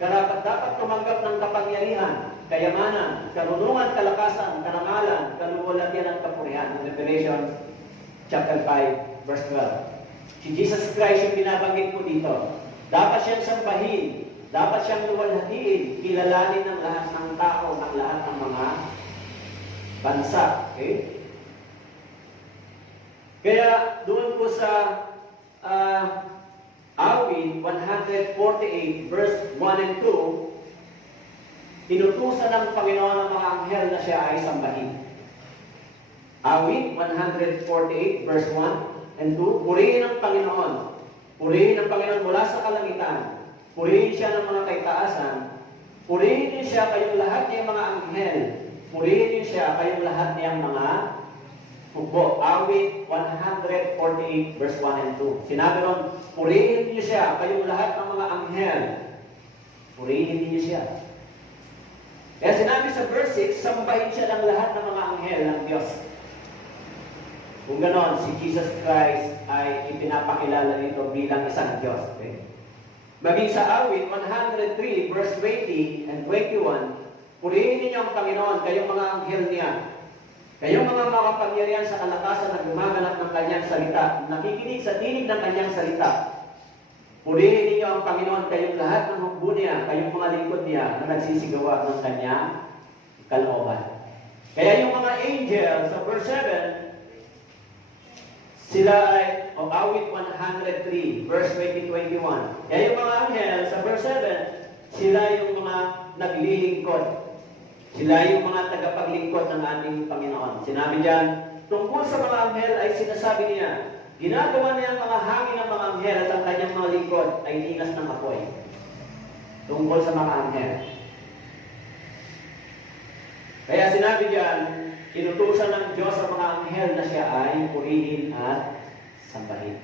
karapat-dapat tumanggap ng kapangyarihan, kayamanan, karunungan, kalakasan, karangalan, kaluwalhatian at kapurihan. In Revelation chapter 5 verse 12. Si Jesus Christ yung binabanggit ko dito. Dapat siyang sambahin, dapat siyang luwalhatiin, kilalanin ng lahat ng tao, ng lahat ng mga bansa. Okay? Kaya doon po sa Awit 148 verse 1 and 2, inutusan ng Panginoon ng mga anghel na siya ay sambahin. Awit 148 verse 1 and 2, purihin ang Panginoon. Purihin ang Panginoon mula sa kalangitan. Purihin siya ng mga kaitaasan. Purihin niyo siya kayong lahat niyang mga anghel. Purihin niyo siya kayong lahat niyang mga hukbo. Awit 148 verse 1 and 2. Sinabi ron, purihin niyo siya kayong lahat ng mga anghel. Purihin niyo siya. Kaya sinabi sa verse 6, sambahin siya ng lahat ng mga anghel ng Diyos. Kung ganon, si Jesus Christ ay ipinapakilala nito bilang isang Diyos. Okay? Maging sa Awit 103 verse 20 and 21, purihin ninyo ang Panginoon, kayong mga anghel niya, kayong mga makapangyarihan sa kalakasan na gumaganap ng kanyang salita, nakikinig sa tinig ng kanyang salita. Purihin ninyo ang Panginoon, kayong lahat ng hukbo niya, kayong mga lingkod niya na nagsisigawa ng kanyang kalooban. Kaya yung mga angel sa verse 7, sila ay, Awit 103, verse 20-21. Kaya yung mga anghel sa verse 7, sila yung mga naglilingkod. Sila yung mga tagapaglingkod ng ating Panginoon. Sinabi diyan, tungkol sa mga anghel ay sinasabi niya, ginagawa niya ang mga hangin ng mga anghel at ang kanyang mga lingkod ay linas ng apoy. Tungkol sa mga anghel. Kaya sinabi diyan, inutusan ng Diyos ang mga anghel na siya ay purihin at sambahin.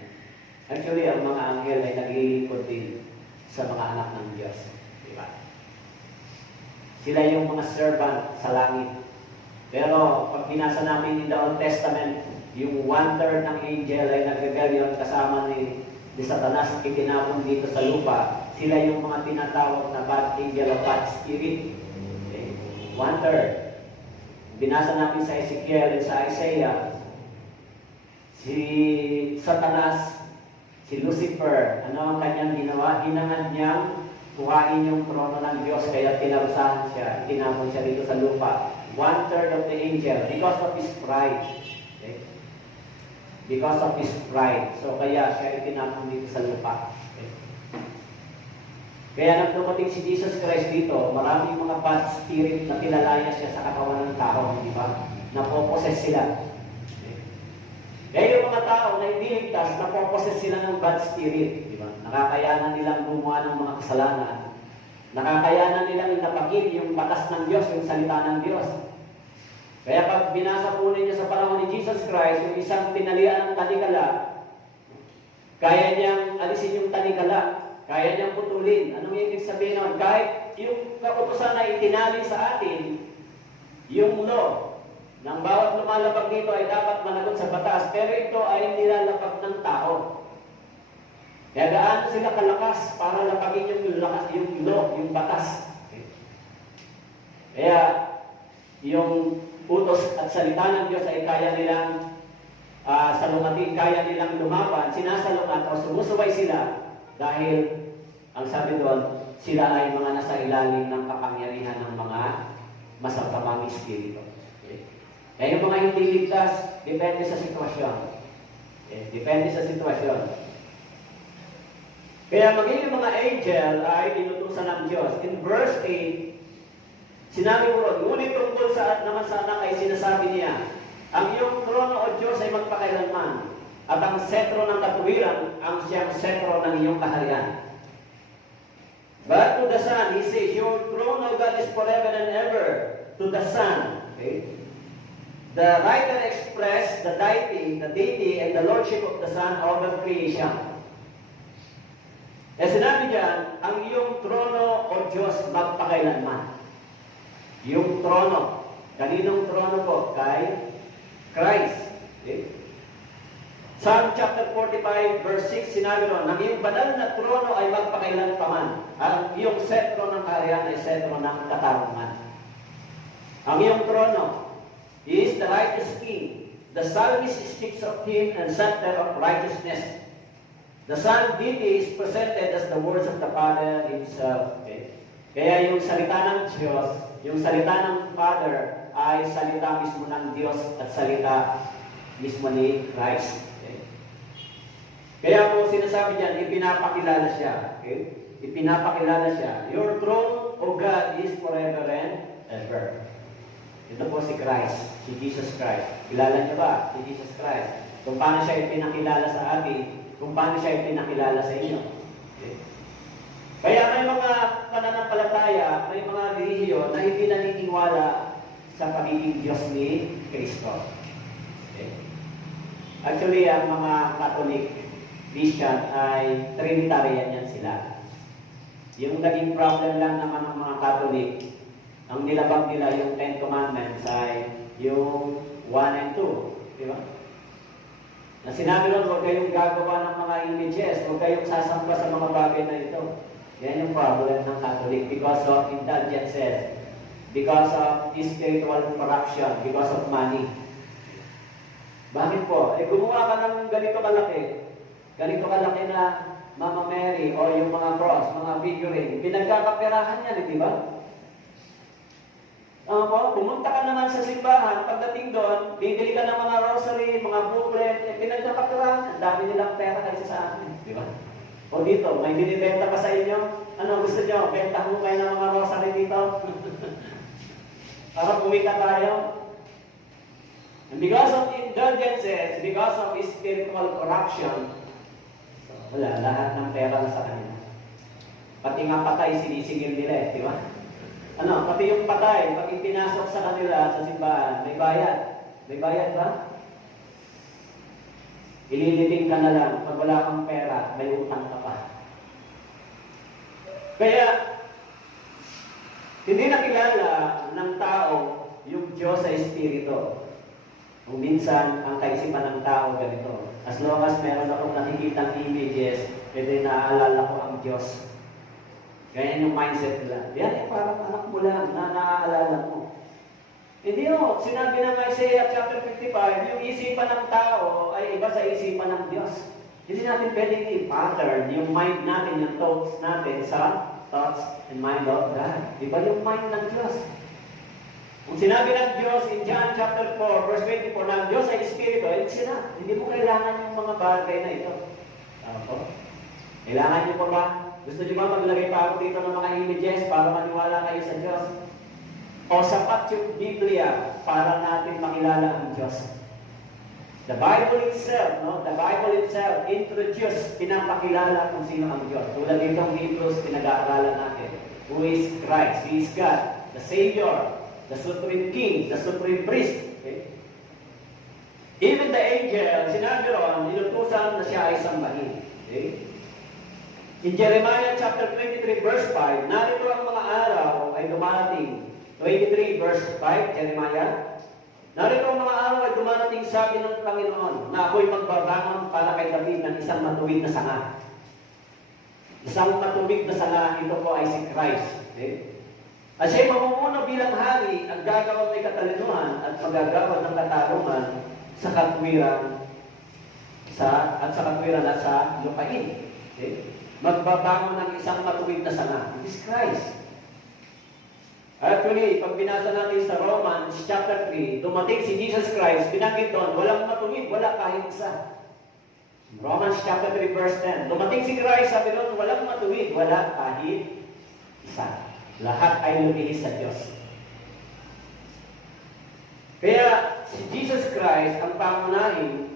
Actually, ang mga anghel ay naglilingkod din sa mga anak ng Diyos. Diba? Sila yung mga servant sa langit. Pero pag binasa natin in the Old Testament, yung 1/3 ng angel ay nag-rebellion kasama ni Satanas, itinapon dito sa lupa. Sila yung mga tinatawag na bad angel o bad spirit. Okay? 1/3. Binasa natin sa Ezekiel at sa Isaiah, si Satanas, si Lucifer, ano ang kanyang ginawa? Hinangad niyang kuhain yung trono ng Diyos, kaya tinarusahan siya, tinapon siya dito sa lupa. 1/3 of the angel, because of his pride. Okay? Because of his pride. So kaya siya itinapon dito sa lupa. Okay? Kaya nang dumating si Jesus Christ dito, maraming mga bad spirit na tilalaya siya sa katawan ng tao, di ba? Napoposes sila. Kaya yung mga tao na hindi ligtas, napoposes sila ng bad spirit, di ba? Nakakayanan nilang gumawa ng mga kasalanan. Nakakayanan nilang itapagin yung batas ng Diyos, yung salita ng Diyos. Kaya pag binasa po ninyo sa panahon ni Jesus Christ, yung isang tinalian ng tanikala, kaya niyang alisin yung tanikala. Kaya niyang putulin. Anong ibig sabihin nun? Kahit yung kautusan na itinali sa atin, yung law, ng bawat lumalabag dito ay dapat managot sa batas, pero ito ay nilalabag ng tao. Kaya gaano sila kalakas para lapagin yung law, yung batas. Okay. Kaya, yung utos at salita ng Diyos ay kaya nilang salungatin, kaya nilang lumaban, sinasalungat o sumusubay sila. Dahil, ang sabi doon, sila ay mga nasa ilalim ng kapangyarihan ng mga masasamang espiritu. Okay? Kaya yung mga hindi ligtas, depende sa sitwasyon. Okay? Depende sa sitwasyon. Kaya maging yung mga angel ay inutusan ng Diyos. In verse 8, sinabi mo ron, ngunit tungkol sa naman sa anak ay sinasabi niya, ang iyong trono o Diyos ay magpakailanman. At ang sentro ng katuwiran, ang siyang sentro ng iyong kaharian. But to the Son, he says, your throne, O God, is forever and ever. To the Son. Okay? The writer expressed the deity, and the lordship of the Son over creation. Eh sinabi diyan, ang iyong trono, O Diyos, magpakailanman. Yung trono. Kaninong trono po? Kay Christ. Okay? Psalm chapter 45 verse 6, sinabi ron, ang iyong banal na trono ay magpakailanpaman. Ang iyong sentro ng kaharian ay sentro ng katarungan. Ang iyong trono, he is the righteous king. The psalmist speaks of him and center of righteousness. The Son deity is presented as the words of the Father himself. Okay? Kaya yung salita ng Diyos, yung salita ng Father ay salita mismo ng Diyos at salita mismo ni Christ. Kaya po sinasabi niyan, ipinapakilala siya. Okay? Ipinapakilala siya. Your throne, O God, is forever and ever. Ito po si Christ, si Jesus Christ. Kilala niyo ba si Jesus Christ? Kung paano siya ipinakilala sa atin, kung paano siya ipinakilala sa inyo. Okay? Kaya may mga pananampalataya, may mga relihiyon na hindi naniniwala sa pagiging Diyos ni Kristo. Okay? Actually, ang mga Catholic, Christian ay Trinitarian yan sila. Yung naging problem lang naman ng mga Catholic, ang nilabag nila yung Ten Commandments ay yung 1 and 2. Di ba? Na sinabi nun, huwag kayong gagawa ng mga images, huwag kayong sasamba sa mga bagay na ito. Yan yung problem ng Catholic because of indulgences, because of spiritual corruption, because of money. Bakit po? Eh gumawa ka ng ganito kalaki na Mama Mary o yung mga cross, mga figurine, pinagkakaperahan yan, di ba? Pumunta ka naman sa simbahan, pagdating doon, bibili ka ng mga rosary, mga booklet, pinagkakaperahan, dami nilang pera kasi sa akin, di ba? O dito, may binibenta pa sa inyo, ano gusto nyo? Bentahan mo kayo ng mga rosary dito? Para kumita tayo. And because of indulgences, because of spiritual corruption, wala, lahat ng pera na sa kanila. Pati nga patay, sinisingil nila eh, di ba? Pati yung patay, pag ipinasok sa kanila sa simbahan, may bayad. May bayad ba? Ililibing ka na lang. Pag wala kang pera, may utang ka pa. Kaya, hindi nakilala ng tao yung Diyos sa Espiritu. Kung minsan, ang kaisipan ng tao ganito. As long as meron akong nakikitang images, pwede naaalala ko ang Diyos. Ganyan yung mindset nila. Yan, parang anak mo lang na naaalala mo. Hindi o, sinabi ng Isaiah chapter 55, yung isipan ng tao ay iba sa isipan ng Diyos. Hindi natin pwedeng i-pattern yung mind natin, yung thoughts natin sa thoughts and mind of God. Iba yung mind ng Diyos. Kung sinabi ng Diyos in John chapter 4, verse 24, na ang Diyos ay Espiritu, ay sila. Hindi mo kailangan yung mga bagay na ito. Tama po? Kailangan nyo po ba? Gusto nyo ba maglagay pa ako dito ng mga images para maniwala kayo sa Diyos? O sapat yung Biblia para natin makilala ang Diyos? The Bible itself, no? The Bible itself introduce, pinapakilala kung sino ang Diyos. Tulad itong Hebrews, pinag-aaralan natin. Who is Christ? He is God, the Savior, the Supreme King, the Supreme Priest. Okay? Even the angel, sinabi ron, inutusan na siya ay sambahin. Okay? In Jeremiah chapter 23, verse 5, narito ang mga araw ay dumarating. 23 verse 5, Jeremiah. Narito ang mga araw ay dumarating, sabi ng Panginoon, na ako'y magbabangon para kay David ng isang matuwid na sanga. Isang matuwid na sanga, ito po ay si Christ. Okay? At siya'y mamumuno bilang hari, ang gagawin may katalinuhan at magagawad ng katarungan sa katwiran at sa lupain. Okay? Magbabangon ng isang matuwid na sanga. It is Christ. Actually, pag binasa natin sa Romans chapter 3, dumating si Jesus Christ, binanggit doon, walang matuwid, wala kahit isa. Romans chapter 3, verse 10, dumating si Christ, sabi doon, walang matuwid, wala kahit isa. Lahat ay lumihis sa Diyos. Kaya, si Jesus Christ ang pangunahin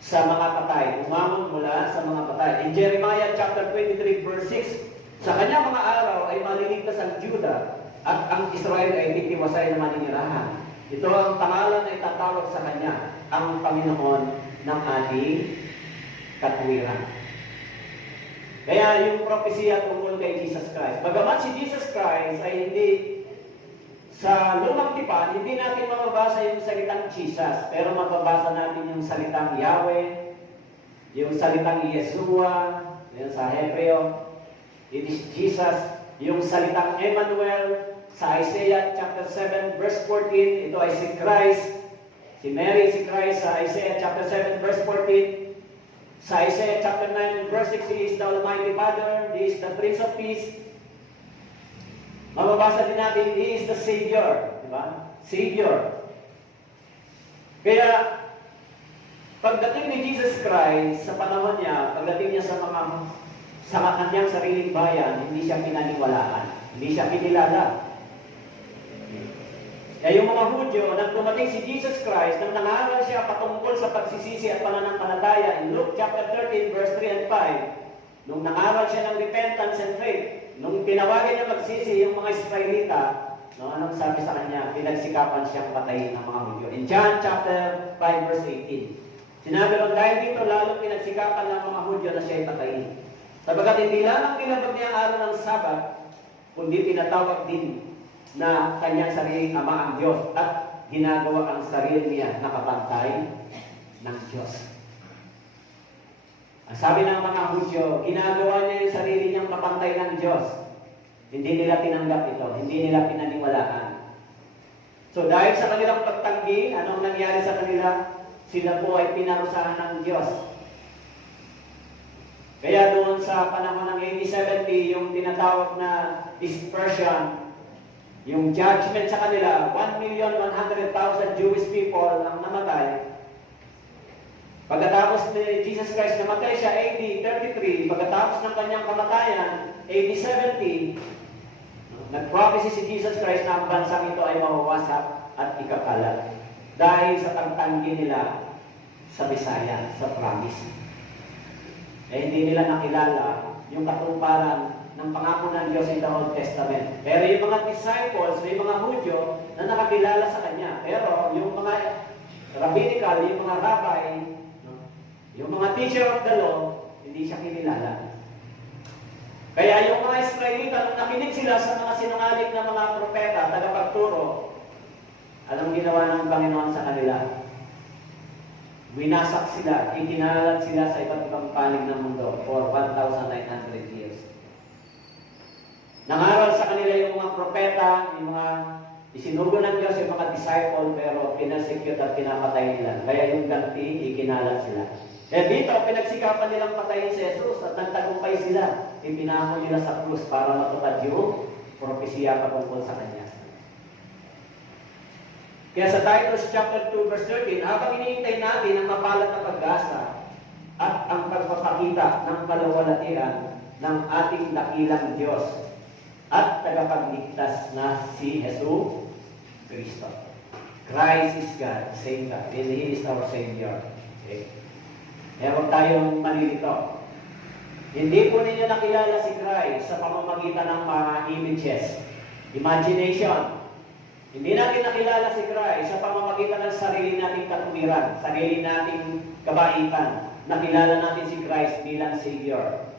sa mga patay, umamon mula sa mga patay. In Jeremiah chapter 23, verse 6, sa kanyang mga araw ay maliligtas ang Judah, at ang Israel ay titiwasay na maninirahan. Ito ang pangalan na itatawag sa kanya, ang Panginoon ng ating katwiran. Kaya yung propesya tungkol kay Jesus Christ. Bagamat si Jesus Christ ay hindi sa lumang tipan, hindi natin mababasa yung salitang Jesus, pero mababasa natin yung salitang Yahweh, yung salitang Yeshua, yung sa Hebreo, it is Jesus, yung salitang Emmanuel, sa Isaiah chapter 7 verse 14, ito ay si Christ. Si Mary, si Christ sa Isaiah chapter 7 verse 14. Sa Isaiah chapter 9 verse 6, He is the Almighty Father, He is the Prince of Peace. Mababasa din natin, He is the Savior. Diba? Savior. Kaya, pagdating ni Jesus Christ sa panahon niya, pagdating niya sa kanyang sariling bayan, hindi siya pinaniwalaan. Hindi siya kinilala. Kaya yung mga Hudyo, nang dumating si Jesus Christ, nang nangaral siya patungkol sa pagsisisi at pananampalataya, in Luke chapter 13, verse 3 and 5, nung nangaral siya ng repentance and faith, nung tinawagan niya magsisi yung mga Israelita, no, anong sabi sa kanya? Pinagsikapan siyang patayin ng mga Hudyo. In John chapter 5, verse 18, sinabi ron, dahil dito lalo pinagsikapan ng mga Hudyo na siya'y patayin. Sabagat hindi lamang tinatag niya ang araw ng Sabat, kundi tinatawag din na kanyang sariling ama ang Diyos at ginagawa ang sarili niya na kapantay ng Diyos. Ang sabi ng mga Hudyo, ginagawa niya yung sarili niyang kapantay ng Diyos. Hindi nila tinanggap ito, hindi nila pinaniwalaan. So dahil sa kanilang pagtanggi, anong nangyari sa kanila? Sila po ay pinarusahan ng Diyos. Kaya doon sa panahon ng AD 70, yung tinatawag na dispersion, yung judgment sa kanila, 1,100,000 Jewish people ang namatay. Pagkatapos ni Jesus Christ, namatay siya AD 33, pagkatapos ng kanyang kamatayan, AD 70, nag-prophecy si Jesus Christ na ang bansang ito ay mawawasak at ikakalat dahil sa pagtanggi nila sa Bisaya, sa promise. Hindi nila nakilala yung katumparan ng pangako ng Diyos in the Old Testament. Pero yung mga disciples, yung mga Hudyo na nakakilala sa Kanya. Pero yung mga rabbinical, yung mga rabbi, no, Yung mga teacher of the law, hindi siya kinilala. Kaya yung mga Israelita, nung nakinig sila sa mga sinungaling na mga propeta, tagapagturo, anong ginawa ng Panginoon sa kanila? Winasak sila, ikinalat sila sa iba't ibang panig ng mundo for 1,900 years. Nangaral sa kanila yung mga propeta, yung mga isinugo ng Diyos, yung mga disciple, pero pinarsecute at pinapatay nila. Kaya yung ganti, ikinalat sila. Kaya dito, pinagsikapan nilang patayin si Jesus at nagtagumpay sila. Ipinako nila sa krus para matupad yung propesya patungkol sa Kanya. Kaya sa Titus chapter 2 verse 13, habang iniintay natin ang mapalad na pag-asa at ang pagpapakita ng kalawalatian ng ating dakilang Diyos at tagapagligtas na si Jesus Cristo. Christ is God, same God, and He is our Savior. Okay? Kaya huwag tayong malilito. Hindi po ninyo nakilala si Christ sa pamamagitan ng mga images, imagination. Hindi natin nakilala si Christ sa pamamagitan ng sarili nating katuwiran, sarili nating kabaitan. Nakilala natin si Christ bilang Savior.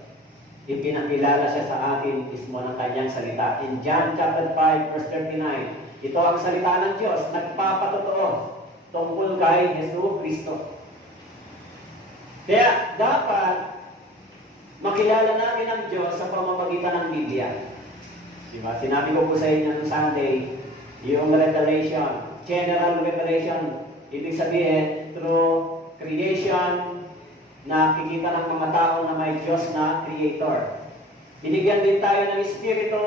Ipinakilala siya sa atin mismo ng kanyang salita. In John chapter 5 verse 39, ito ang salita ng Diyos, nagpapatotoo tungkol kay Jesus Cristo. Kaya dapat makilala natin ang Diyos sa pamamagitan ng Biblia. Diba? Sinabi ko po sa inyo noong Sunday, yung revelation, general revelation, ibig sabihin, through creation, nakikita ng mga tao na may Diyos na creator. Binigyan din tayo ng Espiritu,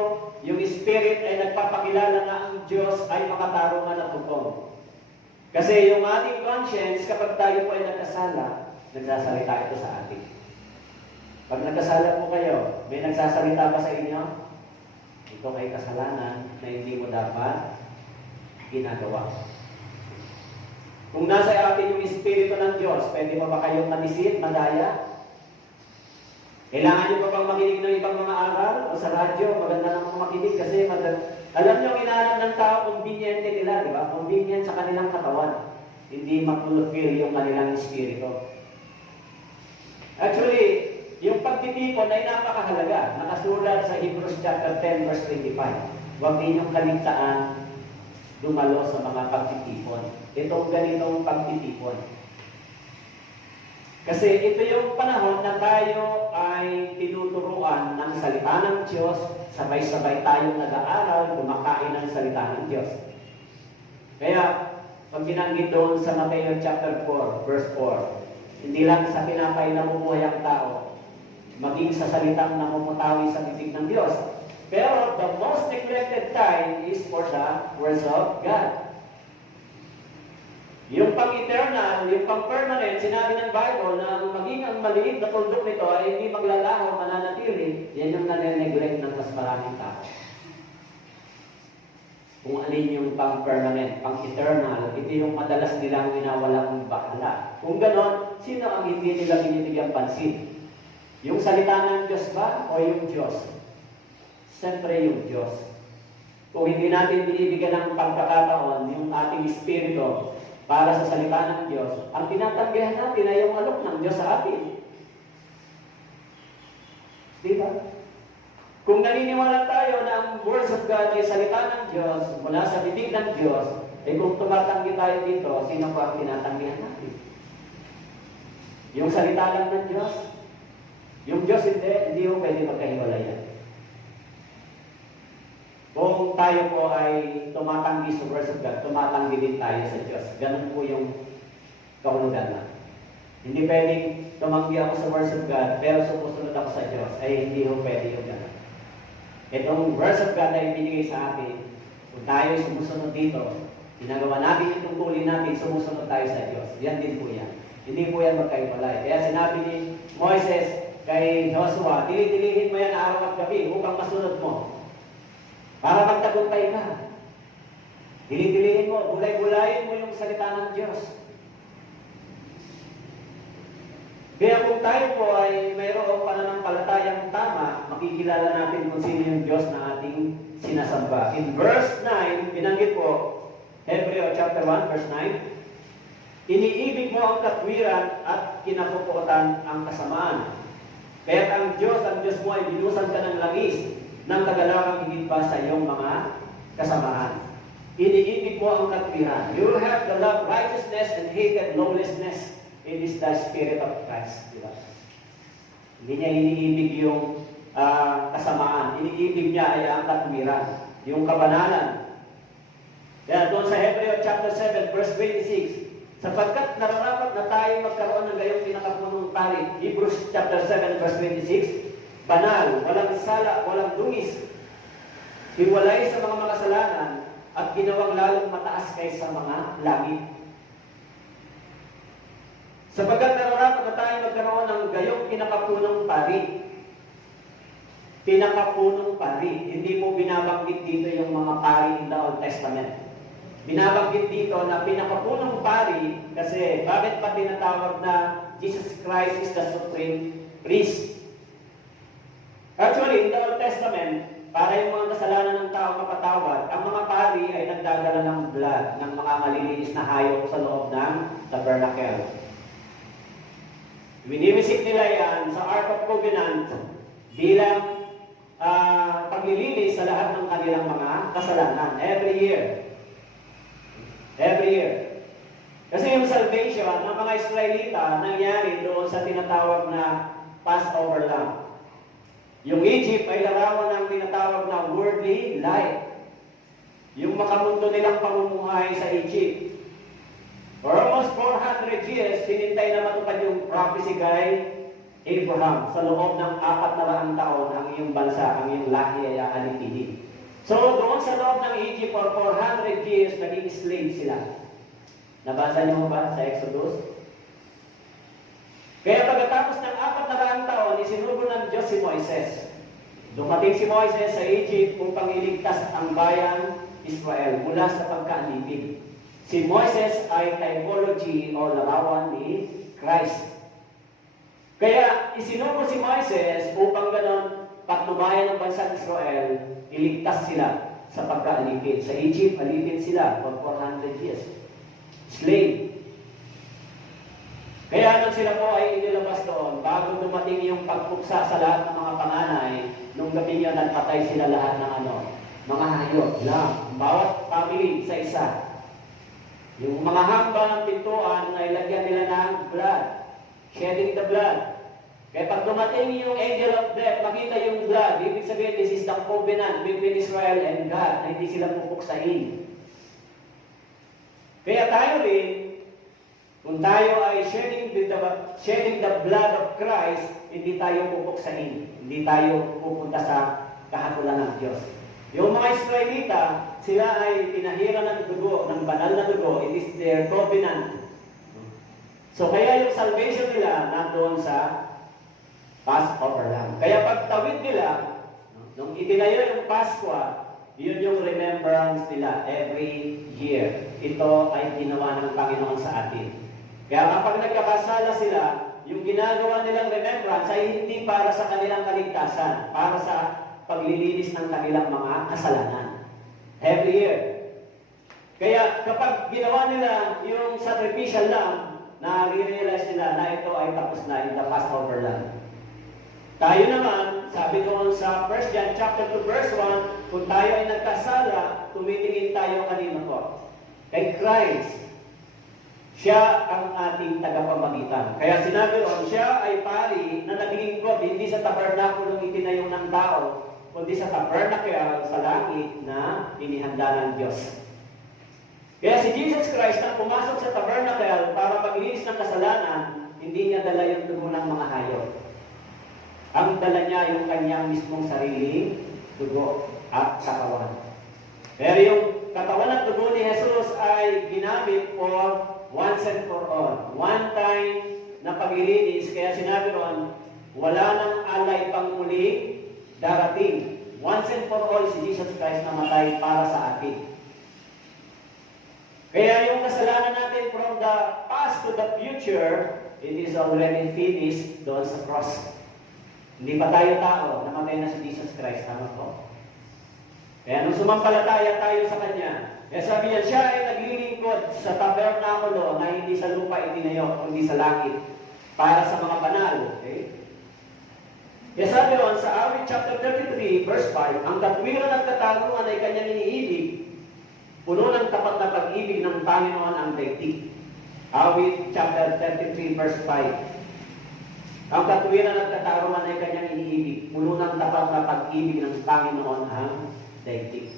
yung Spirit ay nagpapakilala na ang Diyos ay makatarungan at hukom. Kasi yung ating conscience, kapag tayo po ay nagkasala, nagsasalita ito sa atin. Pag nagkasala po kayo, may nagsasalita ba sa inyo? Ito ay kasalanan na hindi mo dapat ginagawa. Kung nasa atin yung Espiritu ng Diyos, pwede pa ba kayong madisit, madaya? Kailangan nyo pa bang makinig ng ibang mga aral? O sa radyo, maganda namang makinig kasi alam nyo, hinahanap ng tao, convenient nila, di ba? Convenient sa kanilang katawan. Hindi mag-fulfill yung kanilang espiritu. Actually, yung pagtitipon ay napakahalaga. Nakasulat sa Hebrews chapter 10 verse 25. Huwag ninyong kaligtaan dumalo sa mga pagtitipon. Itong ganitong pagtitipon. Kasi ito yung panahon na tayo ay tinuturuan ng salita ng Diyos, sabay-sabay tayong nag-aaral, kumakain ng salita ng Diyos. Kaya, pag binanggit doon sa Matthew chapter 4, verse 4, hindi lang sa pinapay na bumuhay ang tao, maging sa salitang namumutawi sa bibig ng Diyos. Pero the most neglected time is for the words of God. Yung pang-eternal, yung pang-permanent, sinabi ng Bible na maging ang maliit na tuldok nito ay hindi maglalaho, mananatili, yan yung nane-neglect ng mas maraming tao. Kung alin yung pang-permanent, pang-eternal, ito yung madalas nilang winawalang bahala. Kung ganon, sino ang hindi nila binibigyan pansin? Yung salita ng Diyos ba o yung Diyos? Siyempre yung Diyos. Kung hindi natin binibigyan ng pagkakataon yung ating espiritu para sa salita ng Diyos, ang tinatanggihan natin ay yung alok ng Diyos sa atin. Diba? Kung naniniwala tayo na ang words of God ay salita ng Diyos, mula sa bibig ng Diyos, eh kung tumatanggi tayo dito, sino pa ang tinatanggihan natin? Yung salita lang ng Diyos? Yung Diyos hindi mo pwede magkahiwalayan. Kung tayo po ay tumatanggi sa words of God, tumatanggi din tayo sa Diyos. Ganun po yung kahulugan na. Hindi pwedeng tumanggi ako sa words of God, pero sumusunod ako sa Diyos, ay hindi mo pwede yung ganun. Itong words of God na ibinigay sa atin, kung tayo sumusunod dito, ginagawa natin yung tungkulin natin, sumusunod tayo sa Diyos. Yan din po yan. Hindi po yan magkahiwalay. Kaya sinabi ni Moises kay Joshua, dili-dilihin mo yan araw at gabi upang masunod mo. Para magtagumpay ka. Dili-dilihin mo, gulay-gulayin mo yung salita ng Diyos. Kaya kung tayo po ay mayroong pananampalatayang tama, makikilala natin kung sino yung Diyos na ating sinasamba. In verse 9, binanggit po, Hebreo chapter 1, verse 9, Iniibig mo ang katwiran at kinapuputan ang kasamaan. Kaya't ang Diyos mo ay binusan ka ng langis ng kagalakan higit pa sa iyong mga kasamaan. Iniibig mo ang katwiran. You will have the love righteousness and hated lawlessness. It is the Spirit of Christ. Diba? Hindi niya iniibig yung kasamaan. Iniibig niya ay ang katwiran, yung kabanalan. Kaya doon sa Hebreo chapter 7, verse 26, sapagkat nararapat na tayo magkaroon ng gayong pinakapunong pari. Hebrews chapter 7, verse 26, banal, walang sala, walang dungis, hiwalay sa mga makasalanan, at ginawang lalong mataas kaysa mga langit. Sapagkat nararapat na tayo magkaroon ng gayong pinakapunong pari. Pinakapunong pari. Hindi mo binabanggit dito yung mga pari in the Old Testament. Binabanggit dito na pinakapunong pari kasi bakit pa tinatawag na Jesus Christ is the supreme priest? Actually, in the Old Testament, para yung mga kasalanan ng tao mapatawad, ang mga pari ay nagdadala ng blood ng mga malilinis na hayop sa loob ng tabernacle. Winiwisik nila yan sa Ark of Covenant bilang paglilinis sa lahat ng kanilang mga kasalanan. Every year. Every year. Kasi yung salvation ng mga Israelita nangyari doon sa tinatawag na Passover Lamb. Yung Egypt ay larawan ng tinatawag na worldly life. Yung makamundo nilang pamumuhay sa Egypt. For almost 400 years, sinintay na matupad yung prophecy kay Abraham. Sa loob ng 400 taon, ang iyong bansa, ang iyong lahi ay aalipinin. So, doon sa loob ng Egypt for 400 years, naging slave sila. Nabasa niyo ba sa Exodus? Kaya pagkatapos ng 400 taon, isinugo ng Diyos si Moises. Dumating si Moises sa Egypt upang iligtas ang bayan Israel mula sa pagkaalipin. Si Moises ay typology o larawan ni Christ. Kaya isinugo si Moises upang ganon patnubayan ng bansang Israel, iligtas sila sa pagkaalipin. Sa Egypt, alipin sila for 400 years. Slave. Kaya nang sila po ay inilabas doon, bago dumating yung pagpuksa sa lahat ng mga panganay, nung gabi niya nagpatay sila lahat ng mga hayop lang. Bawat family isa-isa. Yung mga hamba ng pintuan ay lagyan nila ng blood. Shedding the blood. Kaya pag dumating yung angel of death, makita yung blood, ibig sabihin, this is the covenant between Israel and God, na hindi sila pupuksain. Kaya tayo rin, kung tayo ay shedding the blood of Christ, hindi tayo pupuksain. Hindi tayo pupunta sa kahatulan ng Diyos. Yung mga Israelita, sila ay pinahira ng dugo, ng banal na dugo. It is their covenant. So kaya yung salvation nila nandoon sa Passover Lamb. Kaya pagtawid nila, nung itinayo yung Paskwa, yun yung remembrance nila every year. Ito ay ginawa ng Panginoon sa atin. Kaya kapag nagkakasala sila, yung ginagawa nilang remembrance ay hindi para sa kanilang kaligtasan, para sa paglilinis ng kanilang mga kasalanan. Every year. Kaya kapag ginawa nila yung sacrificial lamb, na-realize nila na ito ay tapos na in the Passover lamb. Tayo naman, sabi ko sa 1 John chapter 2 verse 1, kung tayo ay nagkasala, tumitingin tayo kanino po? Kay Christ. Siya ang ating tagapamagitan. Kaya sinabi ron, siya ay pari na naglingkod hindi sa tabernakulong itinayo ng tao, kundi sa tabernacle sa langit na inihanda ng Diyos. Kaya si Jesus Christ na pumasok sa tabernacle para maglinis ng kasalanan, hindi niya dala yung dugo ng mga hayop. Ang dala niya yung kanyang mismong sariling dugo at katawan. Pero yung katawan at dugo ni Jesus ay ginamit for once and for all. One time na paglilinis. Kaya sinabi ron, wala nang alay pang muli darating. Once and for all si Jesus Christ namatay para sa atin. Kaya yung kasalanan natin from the past to the future, it is already finished doon sa cross. Hindi pa tayo tao, namatay na si Jesus Christ. Tama po? Kaya nung sumampalataya tayo sa Kanya, kaya sabi niya, siya ay naglilingkod sa tabernakulo na hindi sa lupa itinayo, kundi sa langit, para sa mga banal. Okay? Kaya sabi ron, sa awit chapter 33, verse 5, ang katwiran at katarungan ay kanyang iniibig, puno ng tapat na pag-ibig ng Panginoon ang daigdig. Awit chapter 33, verse 5. Ang katwiran at katarungan ay kanyang iniibig, puno ng tapat na pag-ibig ng Panginoon ang daigdig.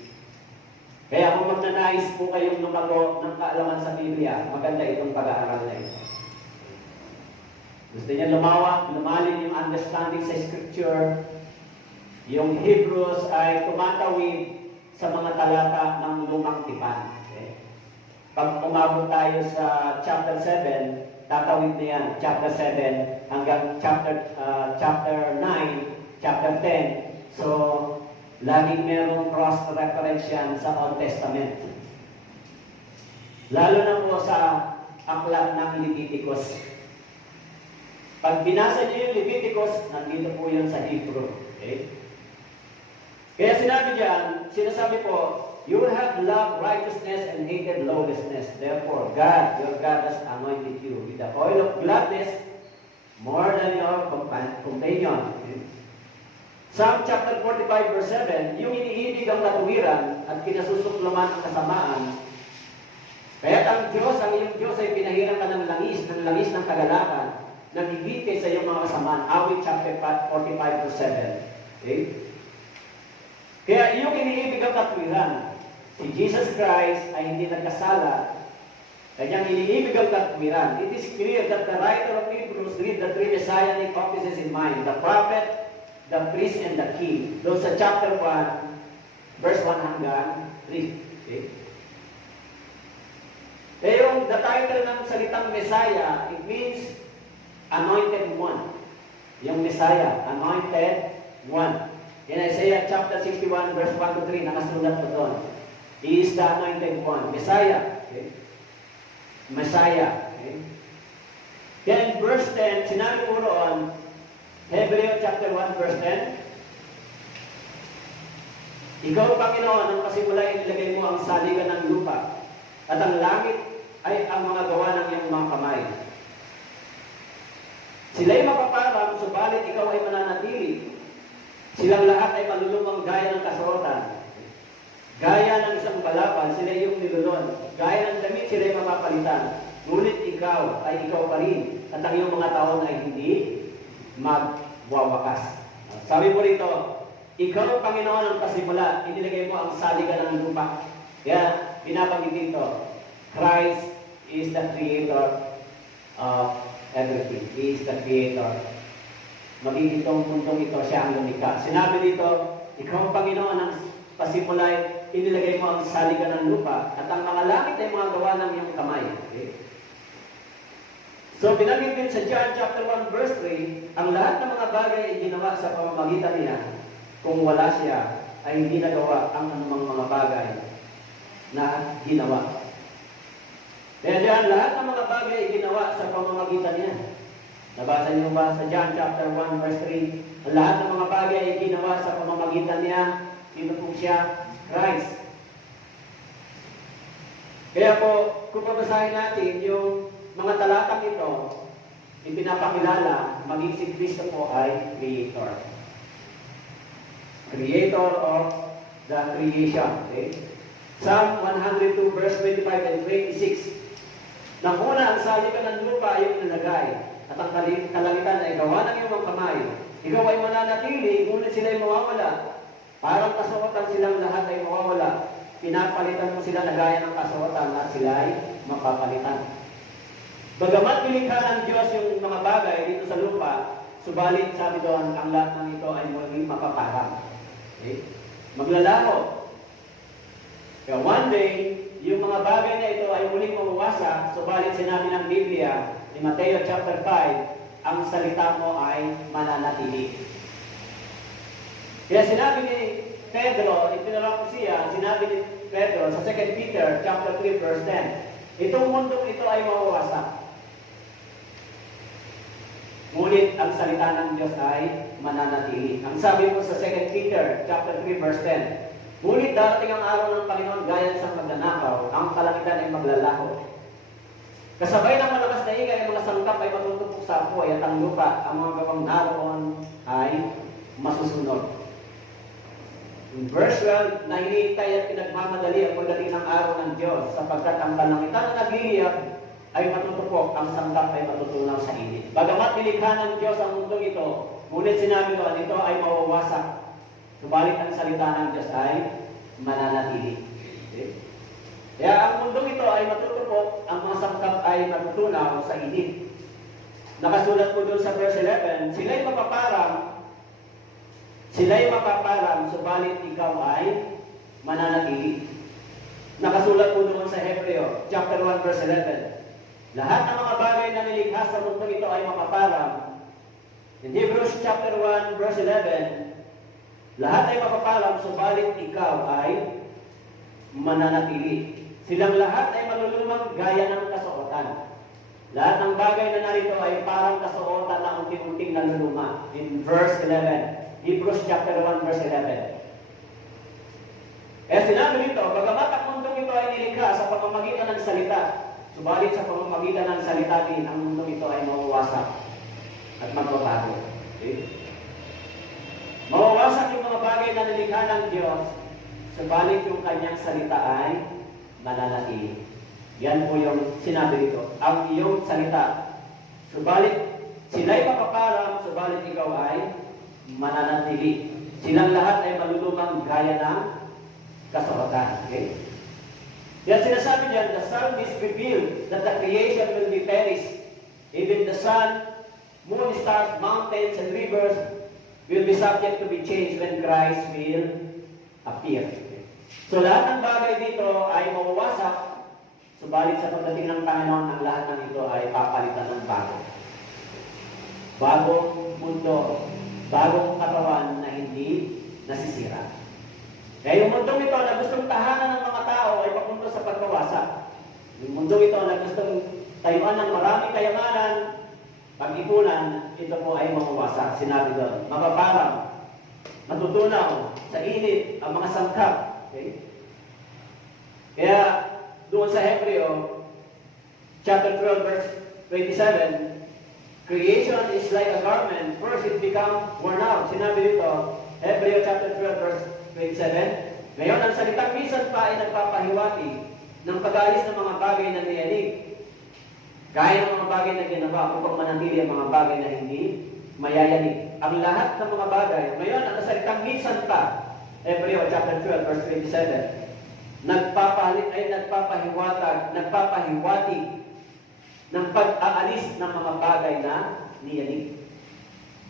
Kaya kung magnanais po kayong lumago ng kaalaman sa Biblia, maganda itong pag-aaral na ito. Gusto niya lumalim yung understanding sa Scripture. Yung Hebrews ay tumatawid sa mga talata ng lumang tipan. Okay? Pag umabot tayo sa chapter 7, tatawid na yan, chapter 7 hanggang chapter 9, chapter 10. So, laging merong cross-reference yan sa Old Testament. Lalo na po sa aklat ng Leviticus. Pag binasa niyo yung Leviticus, nandito po yan sa Hebrew. Okay? Kaya sinasabi po, you have loved righteousness and hated lawlessness. Therefore, God, your God has anointed you with the oil of gladness more than your companion. Okay? Psalm chapter 45 verse 7, yung iniibig ang katuwiran at kinasusuklaman ang kasamaan. Kaya't ang iyong Diyos ay pinahiram ka ng langis ng kagalakan, nang higit sa iyong mga kasamaan. Awit chapter 45 verse 7. Okay? Kaya iyong iniibig ang katwiran. Si Jesus Christ ay hindi nagkasala. Kanyang iniibig ang katwiran. It is clear that the writer of Hebrews read the three messianic offices in mind: the prophet, the priest, and the king. Doon sa chapter 1, verse 1 hanggang 3. Okay? Kaya yung the title ng salitang Messiah, it means Anointed One. Yung Messiah, Anointed One. In Isaiah chapter 61, verse 1 to 3, nakasulat po doon. He is the Anointed One. Messiah. Okay? Messiah. Okay? Then verse 10, sinabi po roon, Hebrew chapter 1, verse 10, Ikaw, Panginoon, ang pasimula inilagay mo ang saligan ng lupa, at ang langit ay ang mga gawa ng iyong mga kamay. Sila'y mapaparang, subalit ikaw ay mananatili. Silang lahat ay malulumang gaya ng kasuotan. Gaya ng isang balabal, sila yung nilulon. Gaya ng damit, sila'y mapapalitan. Ngunit ikaw ay ikaw pa rin, at ang iyong mga taon ay hindi magwawakas. Sabi mo rito, ikaw, Panginoon, ang pasimula, inilagay mo ang saligan ng lupa. Kaya, binabanggit dito, Christ is the creator of everything. He is the creator. Magiging itong mundong ito, siya ang lumikha. Sinabi dito, ikaw, Panginoon, ang pasimula, inilagay mo ang saligan ng lupa, at ang mga langit ay mga gawa ng iyong kamay. Okay? So, binanggit din sa John chapter 1 verse 3, ang lahat ng mga bagay ay ginawa sa pamamagitan niya. Kung wala siya, ay hindi nagawa ang anumang mga bagay na ginawa. Kaya diyan, lahat ng mga bagay ay ginawa sa pamamagitan niya. Nabasa niyo ba sa John chapter 1 verse 3, ang lahat ng mga bagay ay ginawa sa pamamagitan niya. Sino po siya? Christ. Kaya po, kung babasahin natin yung mga talatang ito, ipinapakilala, maging si Kristo po ay Creator. Creator of the creation. Okay? Psalm 102 verse 25 and 26. Nang una, ang saligan ng lupa ay iyong nilagay, at ang kalangitan ay gawa ng iyong mga kamay. Ikaw ay mananatili, ngunit sila ay mawawala. Parang kasuotan silang lahat ay mawawala. Pinapalitan mo sila na gaya ng kasuotan at sila ay mapapalitan. Bagamat nilikha ng Diyos yung mga bagay dito sa lupa, subalit sabi doon, ang lahat ng ito ay maging mapaparang. Okay? Maglalaho. Kaya one day, yung mga bagay na ito ay muling mawawasak, subalit sinabi ng Biblia, ni Mateo chapter 5, ang salita mo ay mananatili. Kaya sinabi ni Pedro, ipinarang siya, sinabi ni Pedro sa 2 Peter chapter 3 verse 10, itong mundong ito ay mawawasak. Ngunit ang salita ng Diyos ay mananatili. Ang sabi mo sa 2 Peter chapter 3 verse 10, ngunit darating ang araw ng Panginoon gaya sa magnanakaw, ang kalangitan ay maglalaho. Kasabay ng ingay, ang mga sangkap ay matutupok sa apoy at ang lupa, ang mga gawang naroon ay masusunod. In verse 12, na hinihintay at pinagmamadali ang pagdating ng araw ng Diyos, sapagkat ang kalangitan na nagliliyab ay matutupok, ang sangkap ay matutunaw sa init. Bagamat nilikha ng Diyos ang mundong ito, ngunit sinabi doon, ito ay mawawasak. Subalit ang salita ng Diyos ay mananatili. Okay? Kaya ang mundong ito ay matutupok, ang mga sangkap ay matutunaw sa init. Nakasulat po doon sa verse 11, sila'y mapaparang, subalit ikaw ay mananatili. Nakasulat po doon sa Hebreo, chapter 1, verse 11. Lahat ng mga bagay na nilikha sa mundo ito ay mapaparang. In Hebrews chapter 1, verse 11, lahat ay mapaparang, subalit ikaw ay mananatili. Silang lahat ay malulumang gaya ng kasuotan. Lahat ng bagay na narito ay parang kasuotan na unti-unting naluluma. In verse 11, Hebrews chapter 1, verse 11. Kaya sinabi nito, bagamat ang mundong ito ay nilikha sa pamamagitan ng salita, subalit sa pamamagitan ng salita din, ang mundong ito ay mawawasak at magbabago. Okay? Mawawasak yung mga bagay na nilikha ng Diyos, subalit yung kanyang salita ay mananatili. Yan po yung sinabi dito. Ang iyong salita, subalit sila'y mapaparang, subalit ikaw ay mananatili. Silang lahat ay malulumang gaya ng kasuotan. Okay? Yan sinasabi diyan, the psalmist revealed that the creation will be perished. Even the sun, moon, stars, mountains, and rivers will be subject to be changed when Christ will appear. Okay? So lahat ng bagay dito ay mawawasak, subalit sa pagdating ng Panginoon, ang lahat ng ito ay papalitan ng bago. Bagong mundo, bagong katawan na hindi nasisira. Kaya yung mundong ito na gustong tahanan ng mga tao ay papunta sa pagkawasak. Yung mundong ito na gustong tayuan ng maraming kayamanan, pag-ipunan, ito po ay mawawasak. Sinabi doon, mapaparang, matutunaw sa init ang mga sangkap. Okay? Kaya doon sa Hebreo, chapter 12, verse 27, creation is like a garment. First, it becomes worn out. Sinabi dito, Hebreo chapter 12, verse 27. Ngayon, ang salitang minsan pa ay nagpapahiwati ng pag-aalis ng mga bagay na niyanig. Gaya ng mga bagay na ginawa upang manatili ang mga bagay na hindi mayayanig. Ang lahat ng mga bagay. Ngayon, ang salitang minsan pa, Hebreo chapter 12, verse 27, nagpapahiwati ng pag-aalis ng mga bagay na niyanig.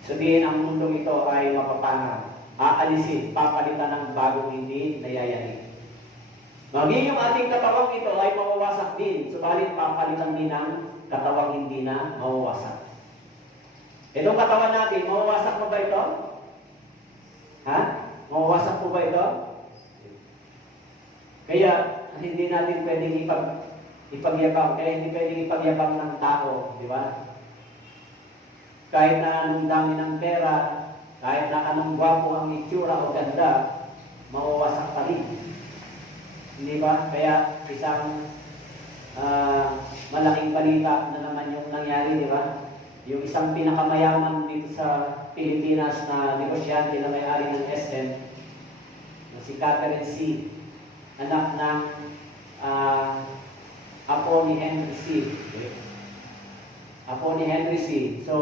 Sabihin, ang mundong ito ay mapapangang. Aalisin, papalitan ng bagong hindi nayayanig. Maging yung ating katawang ito ay mawawasak din, subalit papalitan din ng katawang hindi na mawawasak. Itong katawan natin, mawawasak po ba ito? Ha? Mawawasak po ba ito? Kaya hindi natin pwedeng ipagyabang, kaya hindi pwedeng ipagyabang ng tao, di ba? Kahit na anong dami ng pera, kahit na anong gwapo ang itsura o ganda, mawawasak pa rin. Hindi ba? Kaya isang malaking balita na naman yung nangyari, di ba? Yung isang pinakamayaman dito sa Pilipinas na negosyante na may-ari ng SM, na si Catherine C., anak ng apo ni Henry C. Apo ni Henry C. So,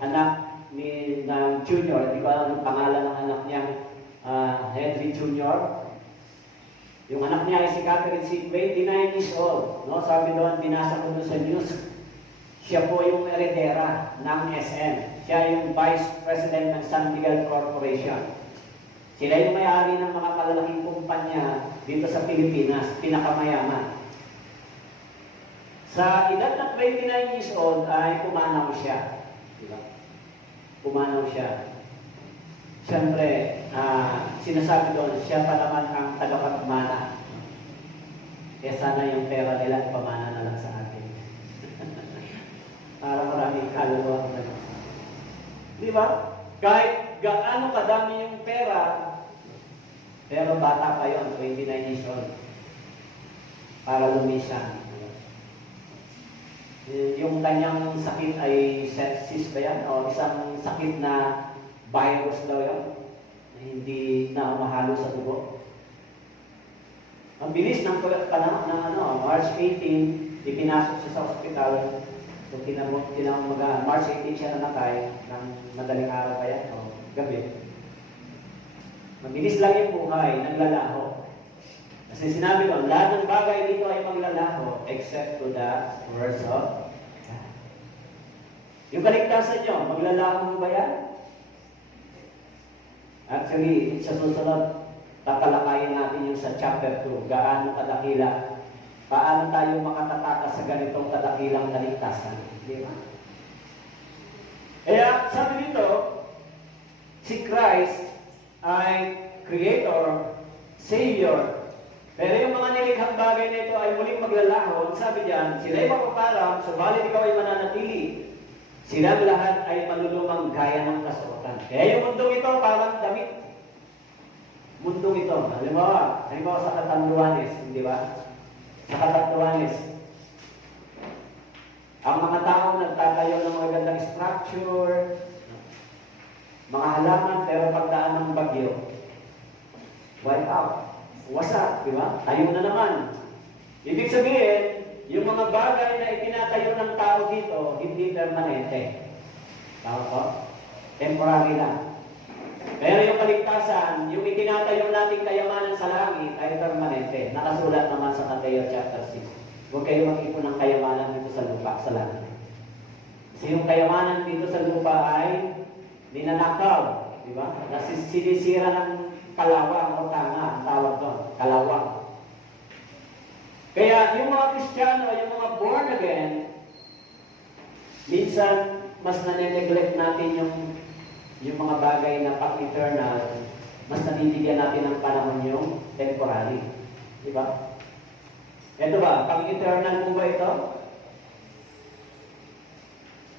anak ng Junior, di ba ang pangalan ng anak niya, Henry Junior? Yung anak niya ay si Catherine C. 29 years old. No? Sabi doon, binasa ko doon sa news, siya po yung heredera ng SM. Siya yung Vice President ng San Miguel Corporation. Sila yung may-ari ng mga malalaking kumpanya dito sa Pilipinas, pinakamayaman. Sa edad na 29 years old ay pumanaw siya. Diba? Pumanaw siya. Siyempre, sinasabi doon, siya pa naman ang tagapagmana. Kaya sana yung pera nila pamana na lang sa atin. Para maraming kaluluwa. Di ba? Kahit gaano kadami yung pera, pero bata pa yun, 29 years old. Para lumisan. Yung kanyang sakit ay sepsis ba yan? O isang sakit na virus daw yan, na hindi na umahalo sa dugo. Ang bilis ng panahon ng March 18, ipinasok siya sa ospital. So, March 18 siya namatay ng madaling araw pa yan, o gabi. Mabilis lang yung buhay, naglalaho. Kasi sinabi ko, lahat ng bagay dito ay maglalaho except to the words of God. Yung kaligtasan nyo, maglalaho ba yan? Actually, sa susunod, tatalakayin natin yung sa chapter 2, gaano kadakila, paano tayo makatataka sa ganitong kadakilang kaligtasan. Di ba? Kaya, sabi dito, si Christ ay Creator, Savior. Pero yung mga nilikhang bagay na ito ay muling maglalaho. Ang sabi diyan, sila'y mapaparang, subalit ikaw ay mananatili. Silang lahat ay malulumang gaya ng kasuotan. Kaya yung mundong ito parang damit. Mundong ito, halimbawa sa Katanduanes, di ba? Sa Katanduanes, ang mga tao nagtatayo ng mga gandang structure, mga halaman, pero pagdaan ng bagyo, wipe out. Wasak, di ba? Tayo na naman. Ibig sabihin, yung mga bagay na itinatayo ng tao dito, hindi permanente. Tama po? Temporary lang. Pero yung kaligtasan, yung itinatayo nating kayamanan sa langit ay permanente. Nakasulat naman sa Mateo chapter 6. Huwag kayo mag-ipon ng kayamanan dito sa lupa, sa langit. Kasi yung kayamanan dito sa lupa ay ninanakaw. Di ba? Sinisira ng kalawang o tanga, ang tawag doon, kalawang. Kaya yung mga Kristiyano, yung mga born again, minsan mas nane-neglect natin yung mga bagay na pang-eternal, mas nabibigyan natin ng panahon yung temporary. Di ba? Ito ba, pang-eternal mo ba ito?